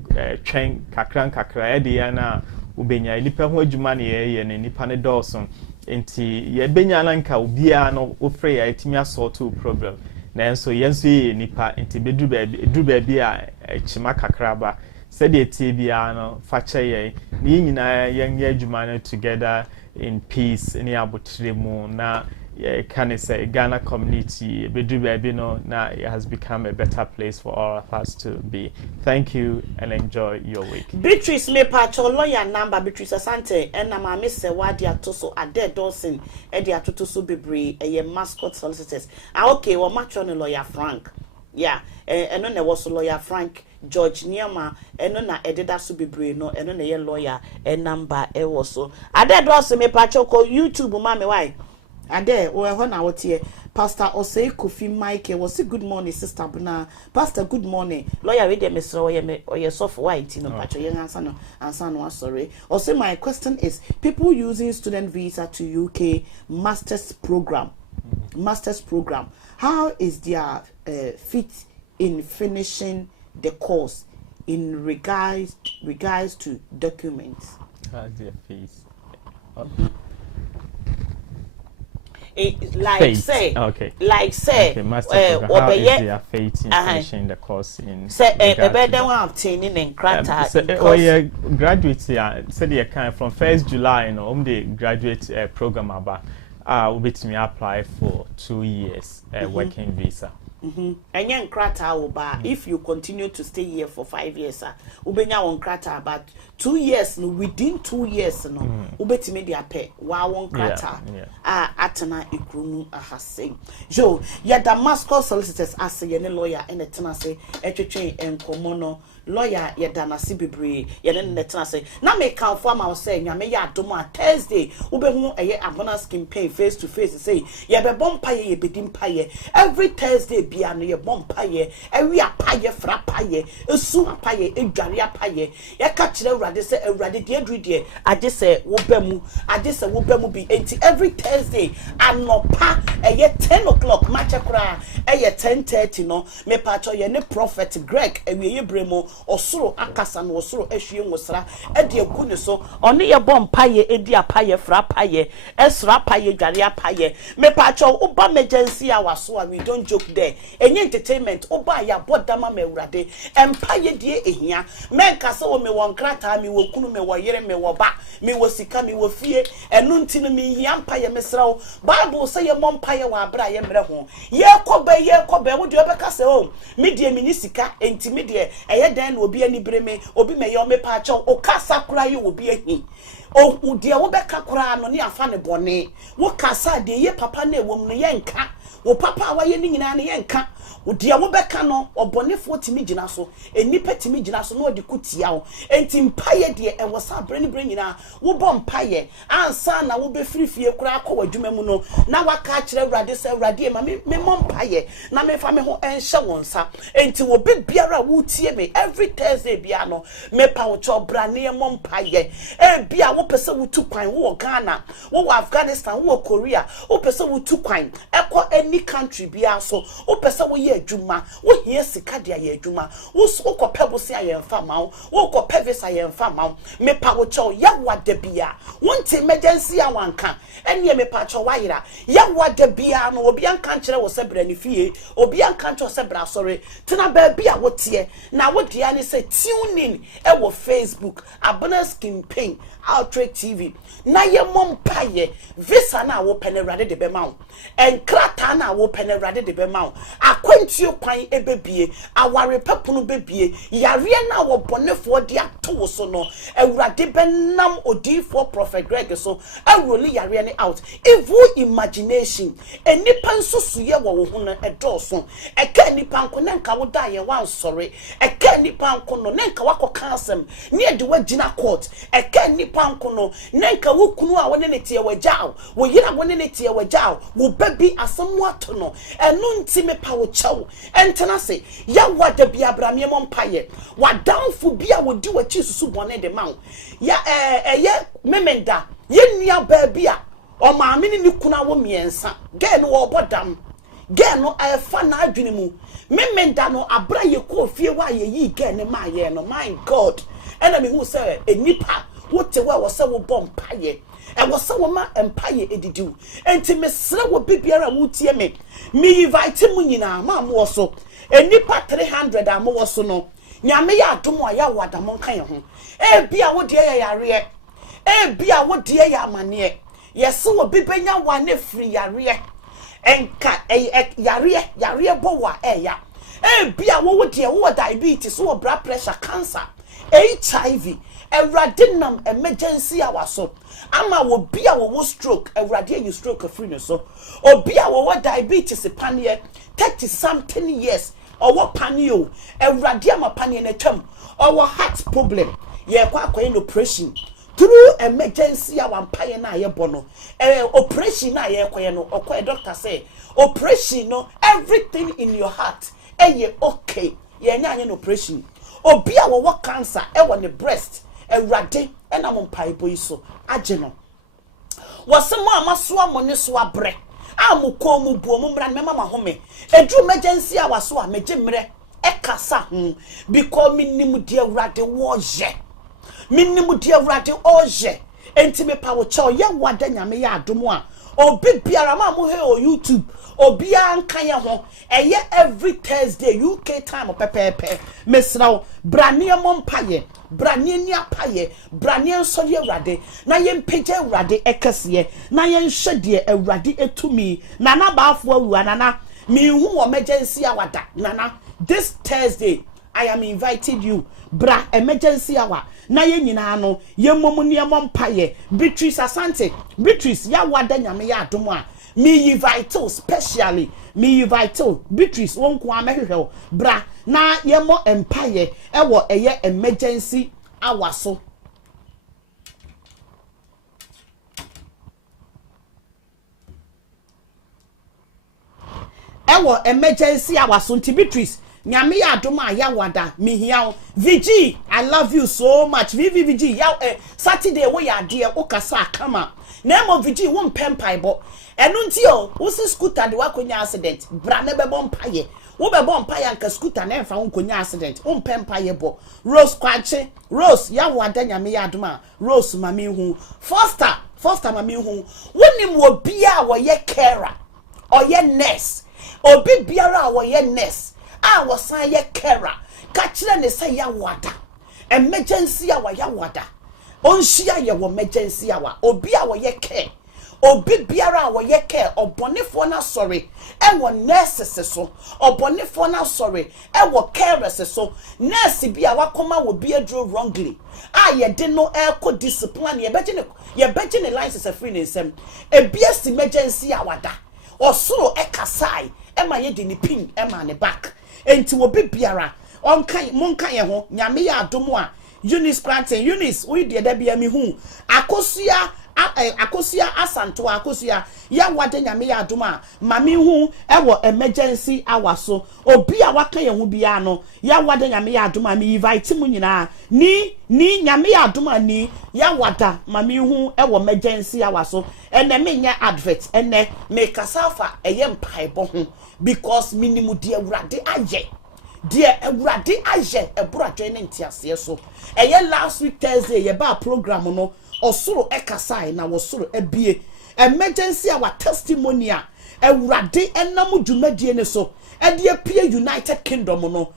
train kakra Ediana Ubenya nipa ho adwuma ne ye ne nipa ne Dawson enti ye benya nanka obia no ofre ya etimi asort to problem nanso yenso ye nipa enti bedu baabi a chima kakraba said the tibia no fache ye ni nyina yen adwuma no together in peace ni abotremu na can say Ghana community bedu baabi no na it has become a better place for all of us to be. Thank you and enjoy your week. Beatrice me pacho lawyer number Beatrice Asante and na ma miss wadi atoso ade Dawson e di atoto so bebre e Mascot solicitors. Okay, we match on lawyer Frank. Yeah, eno na was lawyer Frank George Niama eno na ededa so bebre no eno na ye lawyer number e was so. Ade Dawson me pacho ko YouTube ma me why. Ade we ho na wotie Pastor Osei Kofi Mike was good morning sister Buna Pastor good morning lawyer we dey mesro oye so for white no pacho yen answer no sorry. Also my question is people using student visa to UK masters program how is their fit in finishing the course in regards to documents? How's their fees? Like say okay master program. How is their fate in finishing the course in say better one obtaining in crata graduate said you can from 1st July the graduate program about me apply for 2 years working visa. And yen krata oba if you continue to stay here for 5 years ubenya won krata about 2 years no within 2 years no ubetime dia pe wa won krata atena ikrumu ahase jo ya Damascus solicitors ase ye ne lawyer ene tena se etwetwe enkomo no lawyer ye danase bebre ye ne tena se na me kan for ma say nyame ya adomo a Thursday ubehu eye abonus campaign face to face say ye be bompaye ye bedi mpaye every Thursday bia no ye bompaye ewi apaye fra paye esu apaye edware apaye ye ka kire urade se urade de adru de age se wo bemu bi enti every Thursday anopa eye 10 o'clock match kra eye 10:30 no me pacho ye ne prophet Greg ewi ye bremo osoro akasa no osoro ehwie nwosra ede egu ne so one ye bompaye edi apaye fra paye esra paye dware apaye me pacho uba emergency awaso we don't joke there enye entertainment oba ya bodama me urade empaye die ehia menkasa wo me won krata me wo kunu me wo yere me wo ba me wo sika me wo fie enu ntino me hia mpaye mesrawo Bible say ye mompaye wa abra ye mre ho ye kobe wo de obeka se o me die me ni sika enti me die eye dan na obi ani breme obi me ye o me pa cha o kasa kura ye obi ahi o de wo beka kura no ne afa ne bone wo kasa de ye papa na ewom no ye nka wo papa wa ye ni nyina ne ye nka wo de wo beka no obonefo timi gina so enipa timi gina so no odi kutia wo enti mpaye de e wo sa bre nyina wo bom mpaye ansa na wo be firifie kura akọ wadwuma mu no na waka kire urade se urade ma me mom mpaye na me fa me ho enhye won sa enti wo be biara wo tie me every Thursday bia no me pa wo cho bra ne mom mpaye bia wo pese wo tu kwan wo Ghana wo Afghanistan wo Korea wo pese wo tu kwan ekọ any country bia so wo pese wo ye adwuma wo hie sika de ye adwuma wo kọ pebose aye mfa ma wo kọ pevis aye mfa ma me pa wo cho ya wada bia wonte emergency awanka ene me pa cho wayira ya wada bia no obi anka nkire wo se bra ni fie obi anka ncho se bra sorry tena ba bia wo tie na wo dia ni se tune in e wo Facebook Abundance Campaign Outright TV na ye mompaye visa na wo penerade de be ma wo enkrata na wo penerade de be ma wo akwantuo kwan ebebie aware pepono bebie yare na wo bonefo de ato wo so no awurade benam odifo prophet Greg so awroli yare ne out evil imagination enipa nsusuye wo ho no edoso eka nipa nko na nka wo da ye wan sore eka nipa nko no na nka wako kansem ne de wagina court eka nipa nko no na nka wo kunu a wone ne tie wagyaw wo yira wone ne tie wagyaw wo babi asemu ato no enu ntime pa wo chaw entena se ya wada bia abramie mompaye wadamfo bia wodi wachi susu bone de mawo ya ye memenda ye nua babi a o maame ni kuna wo miensa ge no wo bodam ge no afa na adwene mu memenda no abra ye ko fie wa ye yi ge ne ma ye no my god ena me hu se enipa wote wa wo se wo bompaye e wo se wo ma empaye edidiu enti mesre wo bibiara wutie me invite mu nyina ma mo so enipa 300 amo wo so no nyame ya adom a ya wada mo kan ye ho e bia wo de ya yare e bia wo de ya amane yesi wo bibenya wa ne free yare enka yare bowa ya e bia wo de wo diabetes wo blood pressure cancer HIV Ewrade nam emergency awaso ama wo bia wo stroke ewrade you stroke free no so obia wo diabetes panie 30 something years owo panio ewrade ama panie na twam owo heart problem ye kwa akoye no operation through emergency awampaye na ye bono operation na ye koye no okoye doctor say operation no everything in your heart ye okay ye nya no operation obia wo cancer e wo ne breast ewrade ena mo mpae boyi so ageno wasemo amaso amone so abre amukọ mu buo mu mra me mama home edu emergency awaso a megimre e kasa because minnim de ewrade wo je minnim de ewrade oje enti me pa wo cho ye wada nyame ya adomo a obi biara ma mo he o YouTube obi anka ye ho eye every Thursday UK time pepepe mesrawo branie mompaye branie ni apaye branie nsori ewrade na ye mpege ewrade ekese na ye nhwede ewrade etumi na na baafo awua na mi hu emergency awada na this Thursday I am invited you bra emergency hour na ye nyina no ye momu ne mompaye Beatrice Asante Beatrice ya wada nyame ya adomo a me vital specially me vital Beatrice wonko amehwehwe bra na ye mo empire ewo eye emergency hour so ewo emergency hour so nti Beatrice nyame ya adoma ya wada mihia VG I love you so much VG ya Saturday wo ya de o kasa kama na mo VG wo mpempai bo enu nti o wo si scooter de wakonya accident bra na bebo mpaye wo bebo mpaye anka scooter na emfa wokonya accident wo mpempai bo Rose kwache Rose ya wada nyame ya adoma Rose mami hu Foster mami hu wonim wo bia wo ye carer or ye nurse obi biara wo ye nurse a wasan ye kera ka kire ne say ya wada emergency awa ya wada onhia ye wo emergency awa obi a wo ye care obi biara wo ye care obonefo na sorry e wo nurses so obonefo na sorry e wo carers so nurse bi a wakoma wo bi adro wrongly a ye de no e ko discipline ye beje ne license free ne nsem e bias emergency awada osuro e kasai e ma ye de ni pin e ma ne back enti wo bibiara onkan monkan ye ho nyame ya adomo a Eunice Clanton, Eunice, we did there be a me who Akosia asanto akosia ya wade nyame ya adoma mami hu ewo emergency hour so obi a waka ye hu bia no ya wade nyame ya adoma me invite mu nyina ni nyame ya adoma ni ya wada mami hu ewo emergency hour so ene me nya advert ene me kasafa eye mpaebo ho because minimum de awurade aye de awurade aye ebura join ntiase so eye last week Thursday ye ba program no osoro ekasai na wosoro ebie emergency our testimony a ewurade enam dwumadie ne so ede apie United Kingdom no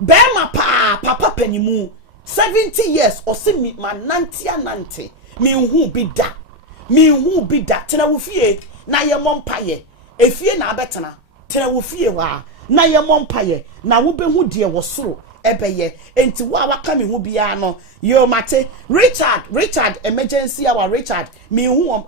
bema papa panimu 70 years osimi mananti mi hu bi da tena wo fie na ye mompaye efie na abetena tena wo fie wa na ye mompaye na wo behu de wosoro ebeye enti wa waka me hu bia no yo mate Richard emergency hour Richard me hu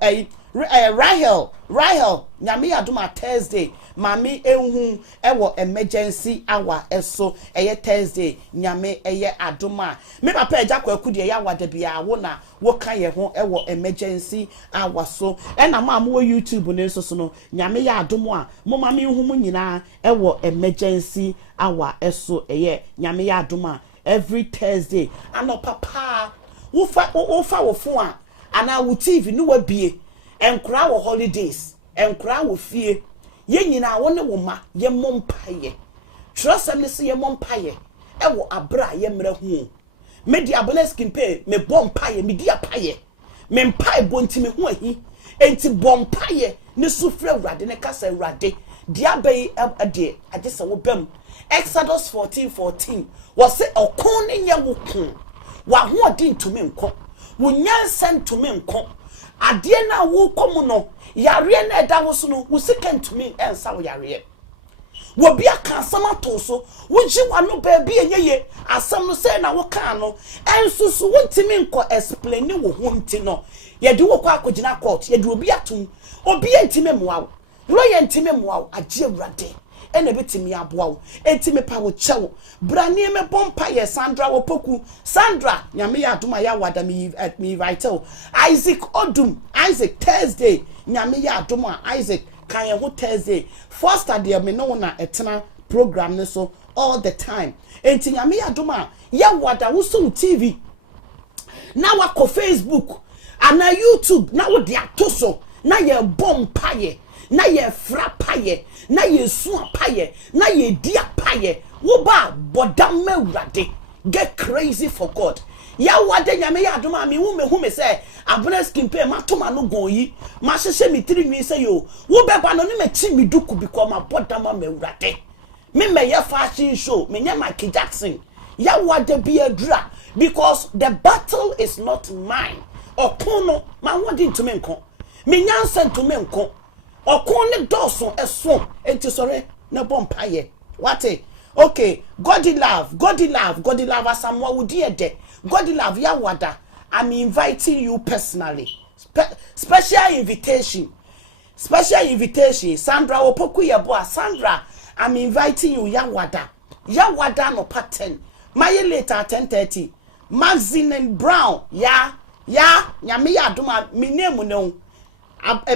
Rahel nyame adoma Thursday mami ehu ewo emergency hour eso eye Thursday nyame eye adoma me papa eja kwakudie ya wade bia wo na wo kan ye ho ewo emergency hour so na ma mo YouTube ne so no nyame ya adomo a mo mami hu mu nyina ewo emergency hour eso eye nyame ya adoma every Thursday ano papa wo fa wo fo a ana wo TV no wa bie enkura wo holidays enkura wo fie ye nyina wo ne wo ma ye mompaye trust me se ye mompaye ewo abra ye mra hu media bonus kimpe me bompaye media paye me mpaye bontimi hu ahi enti bompaye ne sufre awrade ne kasa awrade dia bai ade agese wo bam Exodus 14:14 was say okon ne nya wo kun wa ho odi ntumi nko wo nyansa ntumi nko ade na wo komu no yare na eda wo so no wo sika ntumi ensa wo yare wo bia kan sama to so wo ji wano ba bia nyeye asam no say na wo kan no ensusu wo ntimi nko explain wo ho nti no ye de wo kwa akogina court ye de obi atum obi ntimi moa wo ye ntimi moa wo age awrade ene betimi aboa wo etimi pa wo chewo branie me bompa ye Sandra Wopoku Sandra nyame ya adoma ya wada me vital Isaac Odum Isaac Thursday nyame ya adoma Isaac kan ye ho Thursday Foster de me no na etena program ne so all the time enti nyame ya adoma ya wada wo so TV na wako Facebook ana YouTube na wo de atoso na ye bompa ye na ye frapaye na ye suapaye na ye diapaye wo ba bodam mawrade get crazy for God ya wade nyame ya adoma me hu me say abona skin pay matoma no goyi ma hye me tirinwi say yo wo beba no ne machi me duku because ma bodam mawrade me ye fashion show me nya Michael Jackson ya wade bi adura because the battle is not mine okono ma wodi ntumi nko me nyansa ntumi nko okon ne doso eso enti sore na bompaye wate okay God love asamwa wudi ede God love ya wada I'm inviting you personally special invitation Sandra Wopoku yeboa Sandra I'm inviting you ya wada no pattern my later 10:30 Maxine Brown ya nyame ya adoma me name no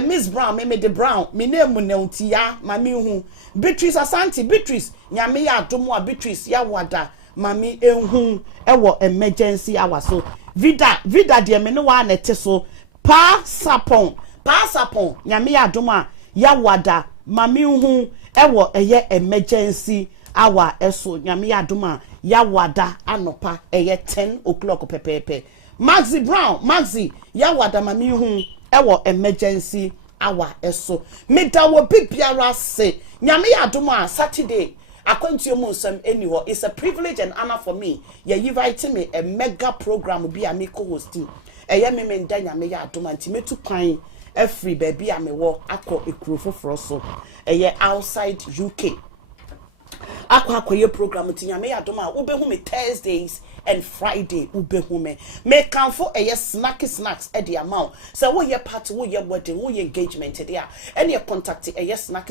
Miss Brown me de Brown me name no tia mami hu Beatrice Asante Beatrice nyame ya adomo a Beatrice ya wada mami ehun ewo emergency hour so vida de me no wa nete so pa sapon nyame ya adomo a ya wada mami hu ewo eye emergency hour eso nyame ya adomo a ya wada anopa eye 10 o'clock pepepe Maxi ya wada mami hu ewo emergency hour eso meda wo bibiara se nyame ya adoma Saturday akwantuo mu nsam eniho it's a privilege and honor for me you invite me a mega program bi a me co-hosting eye me nda nyame ya adoma nti metu kwan every baby a me wo akọ ekurofoforo so eye outside UK akwa program tinyame adoma ubehu me Thursdays and Friday ubehu me kanfo snacks e de amount so wo ye party wo ye wedding wo ye engagement there any contact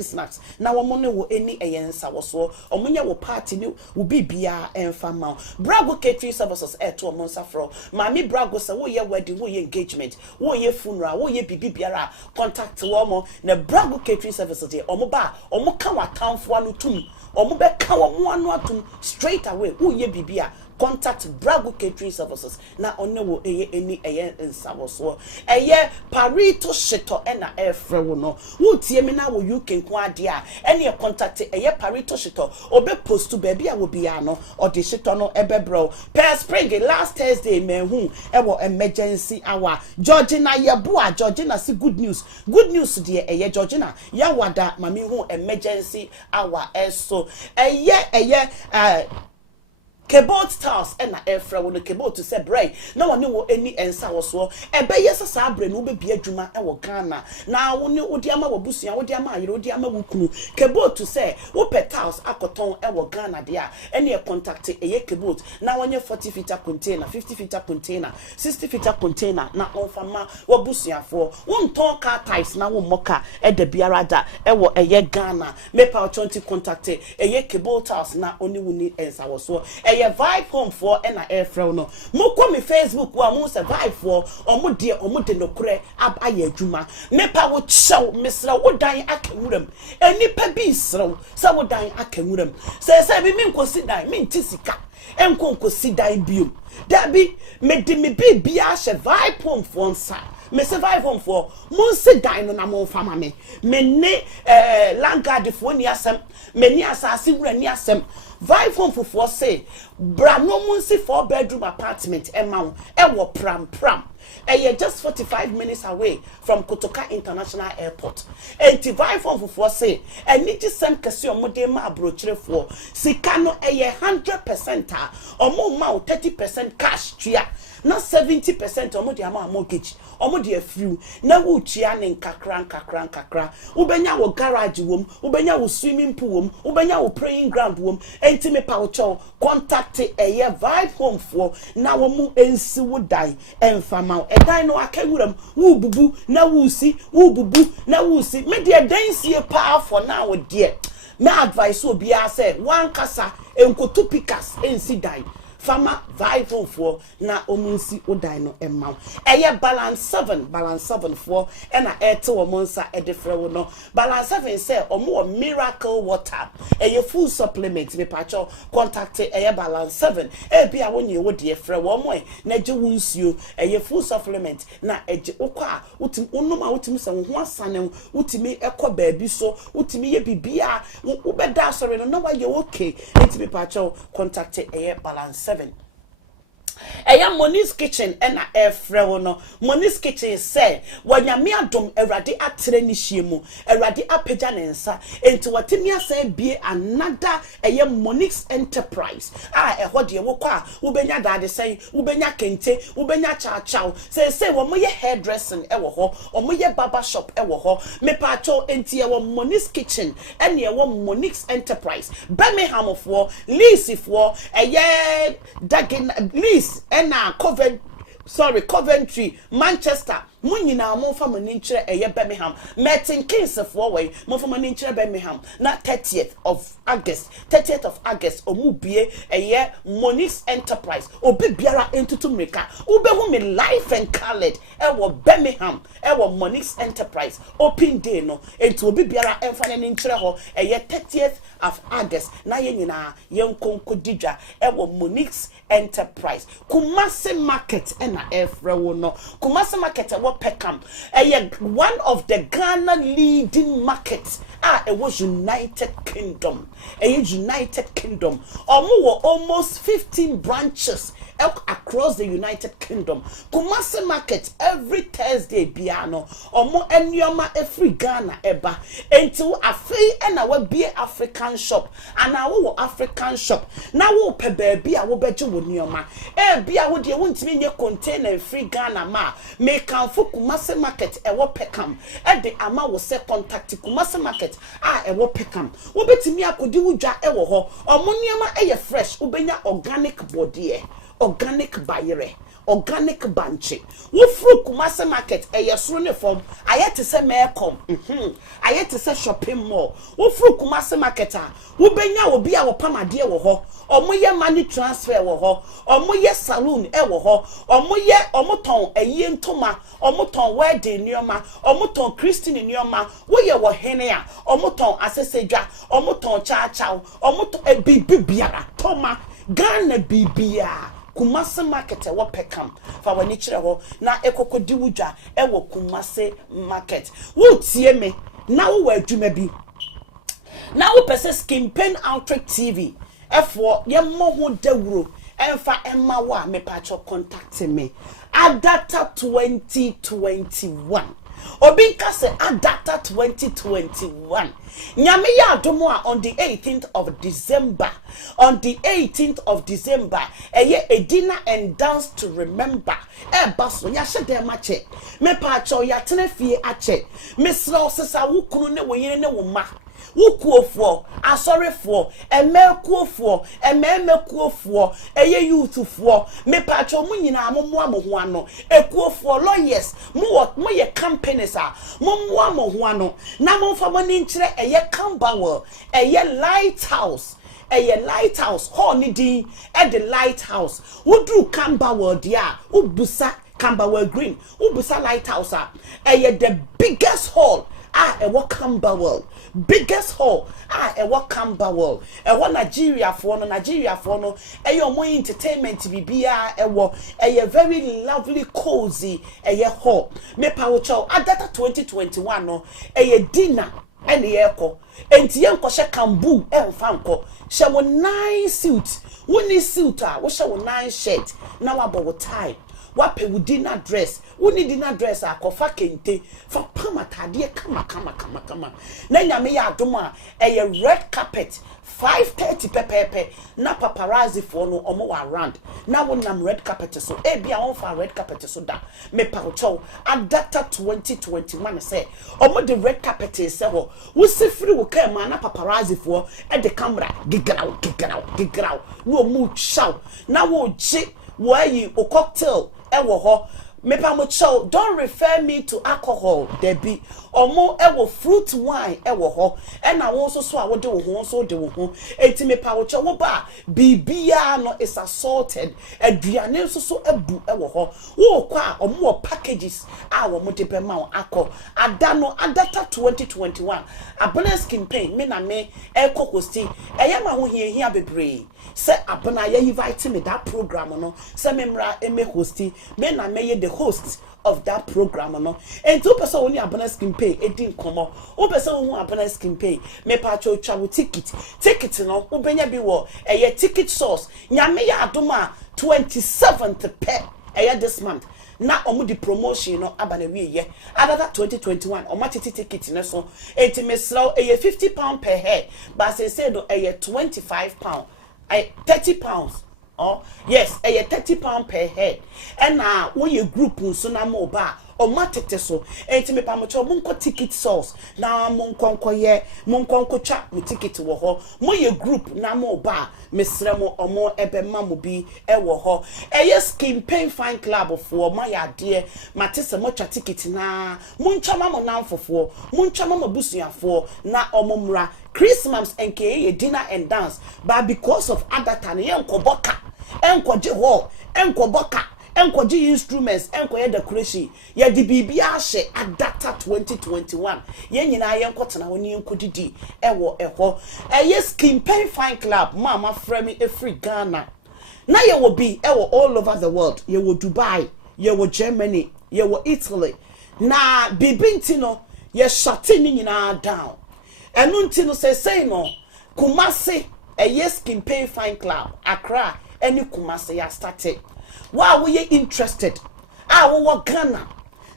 snacks na wo ne wo any nsa wo so omunye wo party ni wo bibia emfa ma Brago catering services to omo safro mami Brago se wo ye wedding wo ye engagement wo ye funeral wo ye bibiara contact wo mo na Brago catering services de omo ba omo ka watamfo anu tum omo be ka wo mo anu atum straight away wo ye bibia contact Brago catering services na onne wo any nsa wo so Parito Shito na efre wo no wo tie mi na wo UK nko ade a ene contact Parito Shito obe post to baby a wo bia no o de Shito no ebebro per spring last Thursday menhu wo emergency hour Georgina Yeboa Georgina see good news de Georgina ya wada mami hu emergency hour so Kebot Stars and Efra when the Kebot to say bray. No one knew any ensa was so. Yes, a sabre no be Juma and Ghana. Now when you Odiama Wabusia, Odiama, Odiama Wukunu. Kebot to say, Wopet house, Akoton, Ewa Ghana, dear. Any contact a Kebot. Now when you 40 feet container, 50 feet container, 60 feet container, now on Fama, Wabusia for one ton car ties now mocha at the Biarada, Ewa a Ghana. Mepa 20 contact a Kebot house now only we need ensa was so. Vibe home for na airframe no mo kwa me Facebook wa mo se vibe for omo de no kure ab aye adwuma mepa wo chew mesra wo dan akawuram enipa bi srew se wo dan akawuram se bi min kosi dan min tisika enkonkosi dan biom dabi me de me bibia hye vibe home for nsa me survive home for mon se dan no na mon fama me ne langard fo ni asem me ni asase wura ni asem vibe home for say bra no mon se 4-bedroom apartment emma wo pram just 45 minutes away from Kotoka International Airport. And to vibe home for say and need to send kase omode ma abrochire for sikano 100% or more 30% cash tria not 70% omode ama mortgage omode afru na wo tua ne kakra ubenya wo garage wom ubenya wo swimming pool wom ubenya wo praying ground wom enti me pa wo cho contact vibe home for na wo mu ensi wo dai emfama edan no akawuram wo bubu na wo si wo bubu na wo si me de dan sie pa for na wo de me advice obi a say one kasa enkotu pikas ensi dai Fama vibe home for na omunsi odan no emma balance 7 for na ete wo monsa edefre wo no balance 7 say omo miracle water full supplement me pacho contact balance 7 bia wonye wo de efre wo mo na je wo nsuo full supplement na eje okwa utim onoma utim se wo ho asane utimi ekọ baabi so utimi ye bibia wo beda sori no wa ye okay me pacho contact balance 7 Moni's Kitchen na airframe no Moni's Kitchen say wanyame adom Awurade atre ni hyiemu Awurade apagya ne nsa enti watemi asa bie another Moni's Enterprise ehode ye wokwa ubenya dade say ubenya kente ubenya chaachao say wo moye hairdressing ewo ho omoye barber shop ewo ho mepacho enti wo Moni's Kitchen ene wo Moni's Enterprise Birmingham for lease for dagin lease Coventry, Manchester, Munina, more from an inch Birmingham, Martin Kings of Warway, more from an inch Birmingham, not 30th of August, Omubie, Moni's Enterprise, Biara into Tumrika, Women Life and Colored, Birmingham, Moni's Enterprise, Open Day no, and to Biara and Fan in Treho, 30th of August, Nayena, Young Conco Dija, Moni's Enterprise, Kumasi Market, and no, Kumasi Market, Peckham, one of the Ghana leading markets. It was United Kingdom. Almost 15 branches across the United Kingdom. Kumasi Market every Thursday biano. Omo enyoma every Ghana eba. Until afei ena we be African shop. And our African shop. Now we pe baby a wo beju wo nyoma. Bia wo de wontimi nye container free Ghana ma. Make am for Kumasi Market e wo pekam. De ama wo se contact Kumasi Market e wo pekam. Wo betimi akodi wudwa e wo ho. Omo nyoma e ye fresh. Wo benya organic body organic bayere organic banche wo fru Kumasi Market yesoro ne form ayete se mekom ayete se shopping mall wo fru Kumasi Market a wo benya obi a wo pamade wo ho omoye money transfer wo ho omoye saloon wo ho omoye omoton ntoma omoton wedding nioma omoton christian nioma wo ye wo hene a omoton asesedwa omoton cha omoton bibiara toma Ghana bibia Kumasi Market e wo pekam fa wani kire ho na ekokodi wudwa e wo Kumasi Market wo tie me na wo adwuma bi na wo pese Skin Pain Outreach TV efo ye mo ho dawuro emfa emma wa me pacho contact me Adata 2021 Obinka se Adata 2021 Nyame ya adomo on the 18th of December. On the 18th of December, a dinner and dance to remember. Baso ya shede mache. Me pa cho ya tene fie ache. Me sro sesa wukunu ne woyene ne wo ma. Wukuofo, asorefo, emekuofo, ememekuofo, youthfo, me pacho mu nyina mo ho ano, ekuofo lawyers, mo ye companies a, mo ho ano, na mo fa mo ni nkire Camberwell, lighthouse. Lighthouse, honey di, the lighthouse. Wudru Camberwell dia, ubusa Camberwell Green, ubusa lighthouse the biggest hall. Camberwell. Biggest hall. Camberwell. Nigeria for no. More entertainment bibia. Very lovely, cozy. Hall. Me pawocho. Adata 2021 no. Dinner. Any echo. Enti yanko she kambu. Fanko. She wo 9 suit. Woni suit wo she wo 9 shirt. Now about tie. Wape wu dinner dress. Wuni dinner dress kofa kente. Fa pama tadie kama. Na nyame ya adoma red carpet 5:30 pepepe. Na paparazzi for no omo wa around. Na wonam red carpet so bia won fa red carpet so da. Me pa cho Adata 2021 say omo the red carpet say ho. Wo se free wo ka ma na paparazzi for the camera gigraw. No mu show. Na wo ji why you o cocktail ewo ho me pa mo chow don't refer me to alcohol there be omo ewo fruit wine ewo ho e na won so a wo de wo ho so de wo ho enti me pa wo chow wo ba bibia no is assorted aduane so ebu ewo ho wo kwa omo packages a wo mo de be ma akọ adano Adata 2021 abona Skin Pain me na me ekokosti eyama ho hia bebre se abona ya invite me that program no se memra eme hosti me na me ye the host of that program no and two person only abona Skin Pain edin komo o person who abona Skin Pain me pa cho travel ticket no wo benya bi wo ticket source nyame ya adoma 27th pe this month na omu di promotion no abana wiye Adata 2021 o matiti ticket ne so enti meslow £50 per head but say do £25 £30 oh yes £30 per head and now when you group so na mo ba o matete so enti me pa mo cho monko ticket source na monko ye monko twa mo ticket wo ho mo ye group na mo ba mesre mo omo ebe ma mo bi wo ho Skin Pain Fan Club for my ade matese mo twa ticket na moncha ma mo na mfofo moncha ma busuafo na omo mra Christmas NKA dinner and dance but because of Adata ne enkoboka enkoje ho enkoboka enkoje instruments enkoye decoration ye di bibia hye Adata 2021 ye nyina ye nkotena woni enkodidi ewo eho Skin Pain Fan Club mama frame free Ghana na ye will be all over the world ye wo Dubai ye wo Germany ye wo Italy na bibinti no ye shut ni nyina down enu nti no say no Kumasi Skin Pain Fan Club Accra any Kumasi ya started. Wow, we interested. We were Ghana.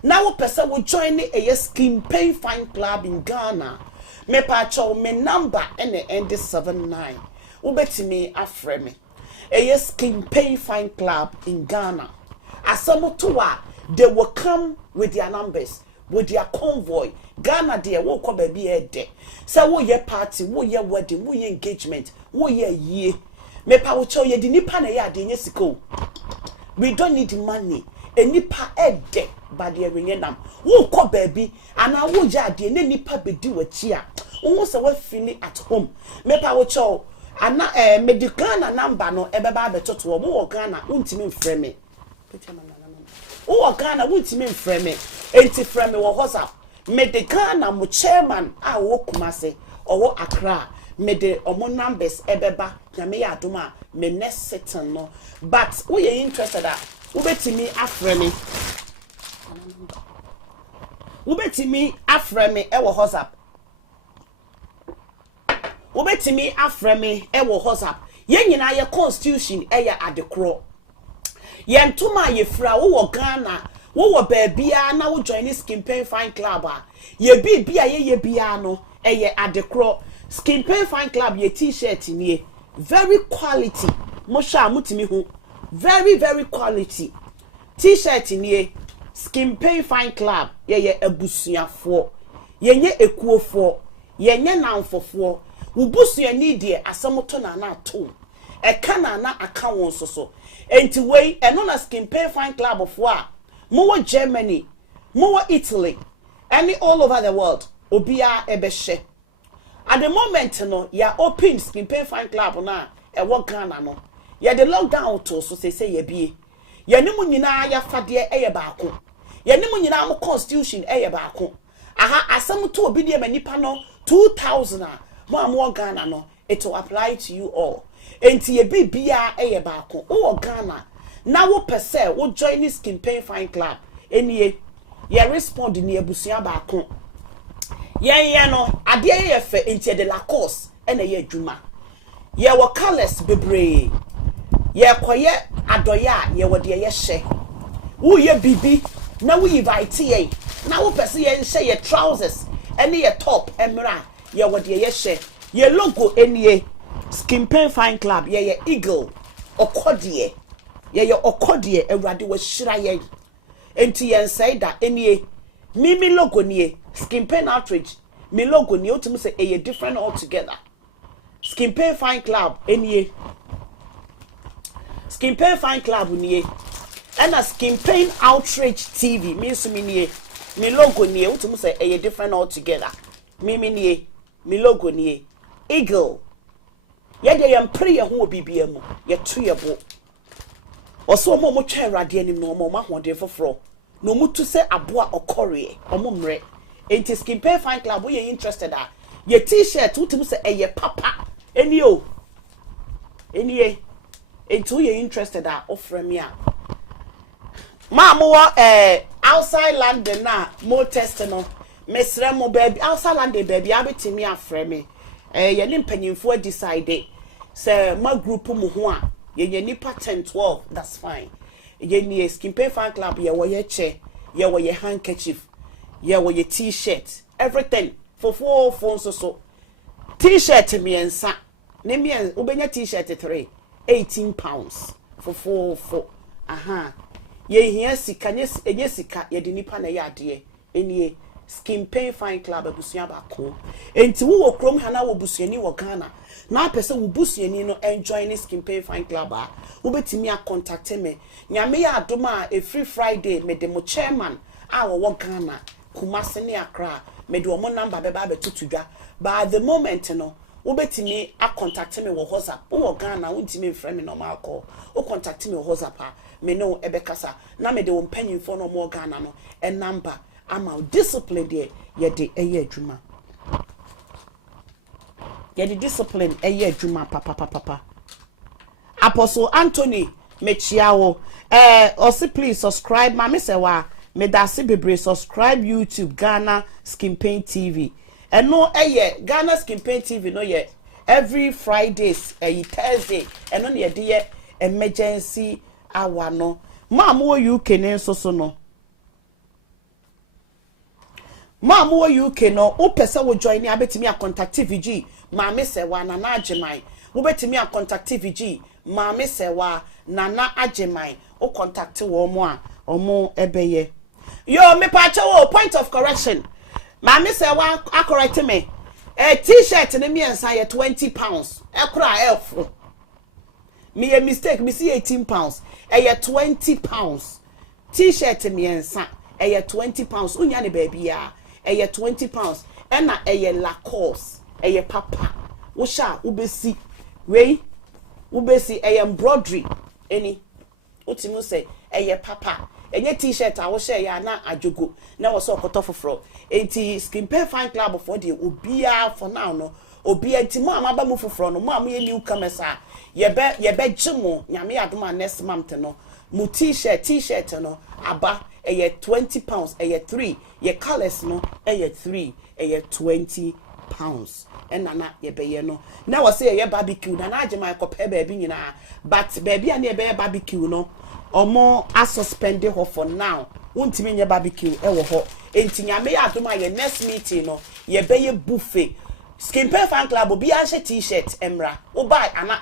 Now person will join a skin pain fine club in Ghana. Me pacho me number and end 79. Ubeti me afreme. A skin pain fine club in Ghana. Asamu tuwa, they will come with their numbers, with their convoy. Ghana there will come baby a day. So wo ye party, wo ye wedding, wo ye engagement, wo ye ye. Me pacho ye di nipa na ya di nyesiko. We don't need money. Nipa ede ba de renye nam wo kɔ baabi ana wo ja de ne nipa bedi wachi a wo se wa feel at home mepa wo cho ana medical na number no ebeba abetoto wo Ghana untimi mfrɛ me wo Ghana untimi mfrɛ me enti frɛ me wo hosa medical na mo chairman a wo Kumase owo Accra me de omo numbers ebeba nyame ya adoma me next setting no but wo ye interested a Ubetimi afremi. Ubetimi afremi ewo hosap. Ubetimi afremi ewo hosap. Ye nyina ye constitution eya adekro. Ye ntuma ye fra wo Ghana, wo baabia na wo join Skin Pain Fine Club a. Ye bibia ye bia no eye adekro. Skin Pain Fine Club ye t-shirt ni very quality. Mo sha mutimi hu. Very, very quality. T-shirt in Skin Pain Fine Club. Ye ebusia for. Ye ekuo for. Ye nanfo for. Ubusia ni de asamoto na to. E kana na account so. Enti way enona Skin Pain Fine Club of wa. More Germany, more Italy, any all over the world. Obia ebeshe. At the moment no, ya open Skin Pain Fine Club na e wo Ghana no. Ya the lockdown to so say ye be. Ya nimu nyina ya fade eye baako. Ya nimu nyina mo constitution eye baako. Aha asem to obi de manipa no 2000 mo Ghana no it will apply to you all. Enti ye bibia eye baako. O Ghana na wo pese wo join Skin Pain Fine Club. Enie ye respond ni abusua baako. Ye no ade ye fe enti de la course ene ye adwuma. Ye wo colors bebre. Ye koye adoya ye wode ye hye wo ye bibi na wo invite ye na wo pese ye hye ye trousers ene ye top emra ye wode ye hye ye logo enie Skin Pain Fine Club ye eagle okodie ye okodie awrade wo hyira ye enti ye nsai da enie mimi logo nie Skin Pain Outreach mi logo nie otum say e different altogether. Skin Pain Fine Club enie Skin Pain Fine Club nie and a Skin Pain Outreach TV means me me logo nie utum say e different altogether. Me nie me logo nie eagle ye de yam pray ye ho bibia mu ye to ye bo oso mo twa rade anim no mo mahode foforo no mutu say aboa okore omo mre enti Skin Pain Fine Club we interested a ye t-shirt utum say e papa eni o eni enti we interested a offer me a ma mo outside London na mo test no mesre mo baby outside London baby abetimi afre me ye ni mpanyimfo decide say my group mo ho a ye nipa 10 12 that's fine ye ni Skin Pain Fine Club ye wo ye che ye wo ye handkerchief ye wo ye t-shirt everything for 4 phones so t-shirt me ensa ne me ubenya t-shirt 3 18 pounds for 4 aha ye hia sika nye sika ye de nipa na ye ade enie Skin Pain Fine Club abusua baako enti wo krom hana wo busuani wo Ghana na pese wo busuani no enjoy Skin Pain Fine Club a wo betimi a contact me nyame ya adoma a free Friday me de mo chairman a wo Ghana Kumase ne Accra me de mo number beba betutudwa by the moment no wo betimi a contact me wo WhatsApp wo Ghana wo ntimi mfrɛ me normal call wo contact me wo WhatsApp a me no ebekasa na me de wo mpanyimfo no mo Ghana no e number ama discipline de ye de eye adwuma ye de discipline eye adwuma papa Apostle Anthony mechiawo also please subscribe ma me se wa me da se bebre subscribe YouTube Ghana Skin Pain TV and no Ghana Skin Pain TV no ye every Fridays Thursday and on ye de emergency hour no ma mo UK ne so no ma mo UK no o pese wo join ni abetimi a contact VG ma me se wa na agyeman wo betimi a contact VG ma me se wa na agyeman o contact wo mo a omo ebeye yo me pa wo point of correction ma me se wa correct me t-shirt ne me ensa ye 20 pounds ekura elf me a mistake me see 18 pounds ye 20 pounds t-shirt me ensa ye 20 pounds unya ne baby ya ye 20 pounds na ye Lacoste ye papa wo sha ubesi we ubesi ye embroidery any utimu say ye papa enye t-shirt a wo share ya na ajogo na wo so okoto foforo enti Skin Pain Fine Club for the obia for now no obia enti mo amaba mu foforo no mo am ye newcomers a ye be gimo nyame adoma next month no mu t-shirt no aba ye 20 pounds ye 3 ye colors no ye 3 ye 20 pounds na ye be ye no na wo say ye barbecue na agema ekope baby nyina but baby a na ye be barbecue no omo a suspend ho for now wontimi nye barbecue wo ho enti nyame ya adoma ye next meeting no ye be ye buffet Skin Pain Fan Club obi a she t-shirt emra wo buy ana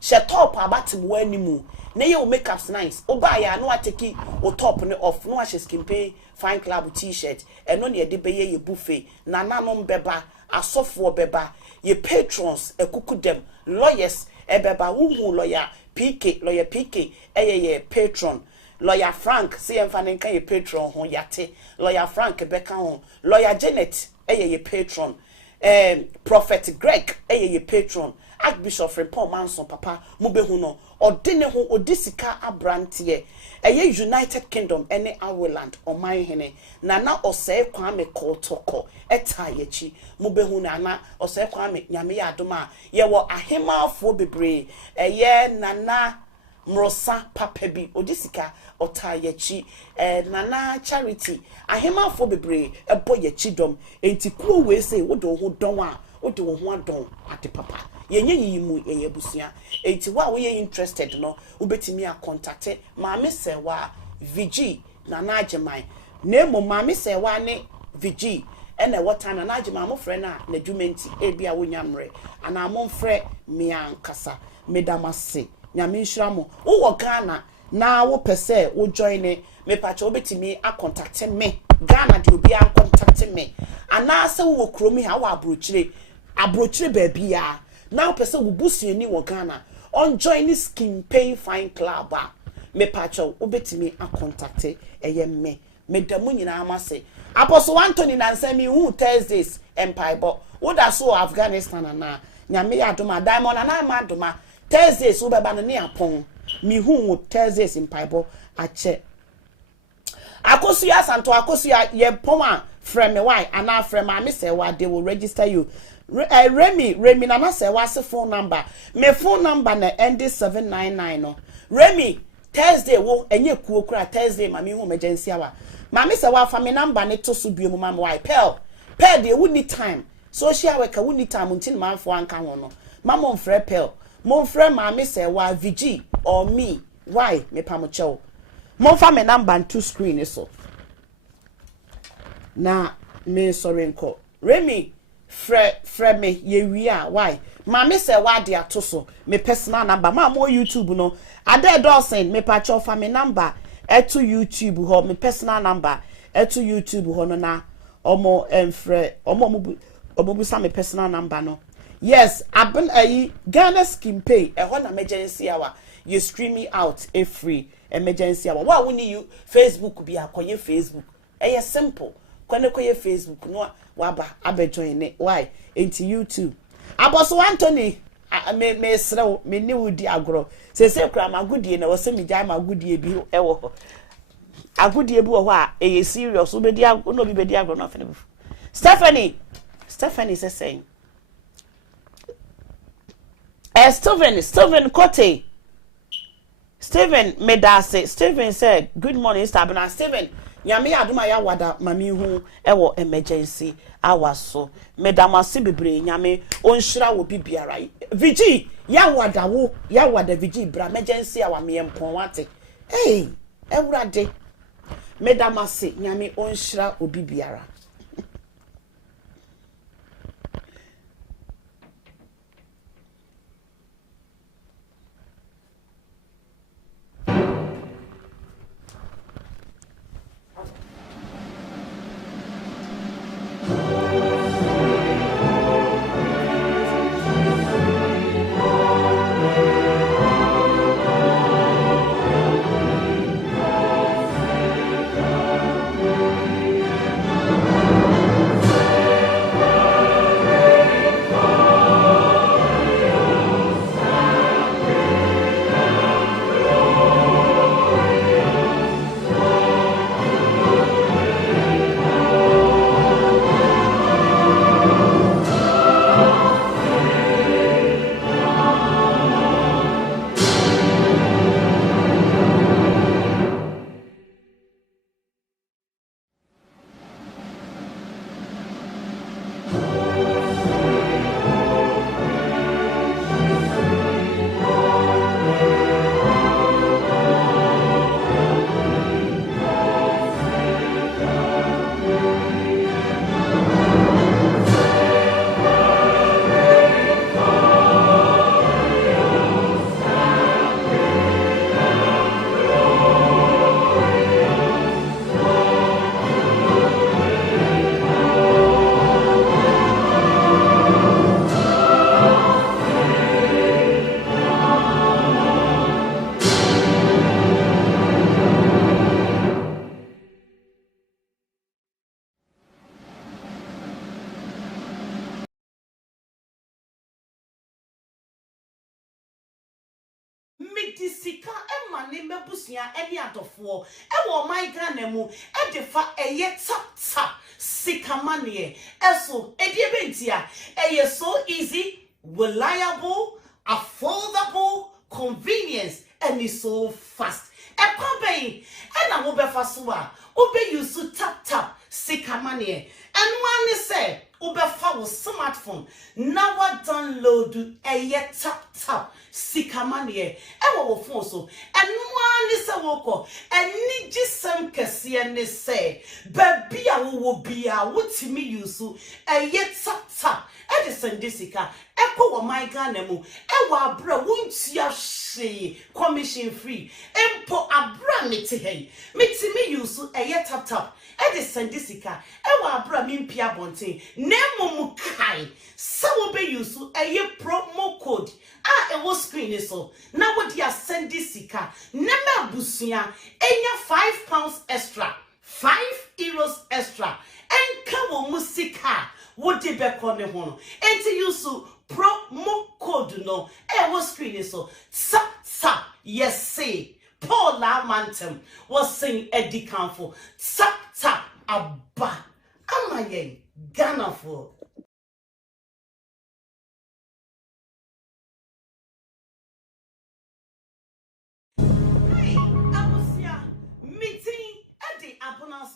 she top abatim wanimu na ye makeups nice wo buy ya no ateki o top ne off no she Skin Pain Fine Club t-shirt eno ne de be ye buffet na nanom beba asofo beba ye patrons ekuku dem lawyers ebeba wuhu lawyer PK ye patron lawyer Frank CM Fanenka ye patron ho yate lawyer Frank beka ho lawyer Janet ye patron Prophet Greg ye patron Archbishop Paul Manson papa mubehu no odine ho odisika abrantie ye United Kingdom ene Ireland oman hene na osey Kwame Kotoko eta yechi mubehu na osey Kwame nyame ya adoma ye wo ahemafo bebre ye nana mrosa papa bi odisika ota yechi nana Charity ahemafo bebre ebo yechi dom enti kuo we say wodo ho don a wodo ho adon ate papa yenye yimu eyebusua enti wa we interested no ubetimi a contact maame sewa VG nana agyeman nemo maame sewa ne VG ene wota nana agyeman mo frɛ na na dwumenti ebia wonyamre ana mo frɛ miankasa medamase nyame nhyira mo wo Ghana na wo pese wo join me pacho obetimi a contact me Ghana de obi a contact me ana se wo kromi ha wo abrochire baby ya now person will boost you ni wo Ghana on join Skin Pain Fine Club me pacho obetimi a contact eye me damu nyina amase Apostle Anthony Nansemi who Thursdays empire but wo da so Afghanistan na nyame ya adoma diamond na ma adoma Thursdays wo beba no ne apon mi hu Thursdays empire ache akosia santo akosia ye poma frame me why ana frame ma me say what they will register you Remy nana say what's the phone number me phone number na end 799 no Remy Thursday wo enye kuo kura Thursday ma me hu emergency hour ma me say wa fa me number ne to so biom ma why Pearl dey we need time social worker we need time until man for anka ho no ma mo mfrɛ Pearl mo mfrɛ ma me say wa VG or me why me pa mo chew mo fa me number to screen so na me sorry nko Remy frɛ me ye wi a why ma me say wa de ato so me personal number ma mo YouTube no ade dosen me pa cho fa me number eto YouTube ho me personal number eto YouTube ho no na omo enfrɛ omo busa me personal number no yes aben Ghana Skin Pain ho na emergency hour you streaming out a free emergency hour wa woni you Facebook bi akoye Facebook simple kwane koye Facebook no waba abejoin ne why into YouTube Apostle Anthony me srew me ni wudi agro se kra magudie na wose me jai magudie bi ewo agudie bi wo ho a serious obedi no bi bedi agro no afene bi Stephanie is saying Steven Kote Steven Medase Steven said good morning Stabina Steven nyame adoma ya wada mami hu ewo emergency hour so medama se bebre nyame onhira wo bibiara vigi ya wada vigi bra emergency hour me empon wate hey ewurade medama se nyame onhira obibiara Medisika Emma name busia any adofo ewo my granemu edefa eye tap sikamanie eso ediebentia eye so easy reliable affordable convenience and is so fast e na wo befa so a obe use tap sikamanie and one say obefa wo smartphone na wa download eye tap sikamanie ewo wo phone so enwa ni se woko eni gisem kese ne se baby a wo bia wotimi use eye tap e de send sika eko wo my Ghana mu ewo abra wontia hye commission free empo abra meti hey metimi use eye tap e de send sika ewo abra mimpia bonten nemo kai se wo be use eye promo code ewo screen so na wo dia send sika nema busia enya £5 extra €5 extra enka wo musika wo de be kone ho no enti use promo code no ewo screen so tap yes say Paul Lamantem was saying Eddie Canfo tap abba amaye Ghana for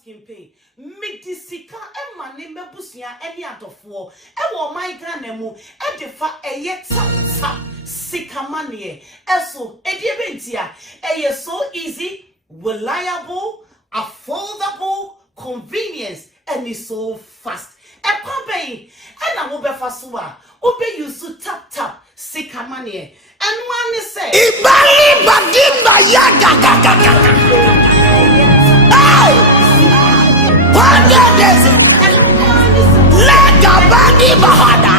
campaign medisika Emma name busia any adofo ewo my Ghana mu edefa eye tap sikamanie eso ediebentia eye so easy reliable affordable convenience and is so fast e na wo befa so a obe use tap sikamanie and one say ibali badimba yaga Lega bani bahada.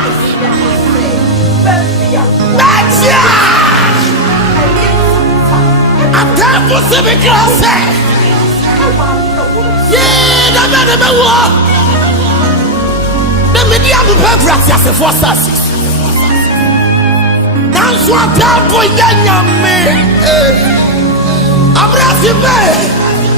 Nadia. Atafu sibikrose. Ye na bana wo. The media will practice as a force. Nanso atafu yanyame. Abrasibe.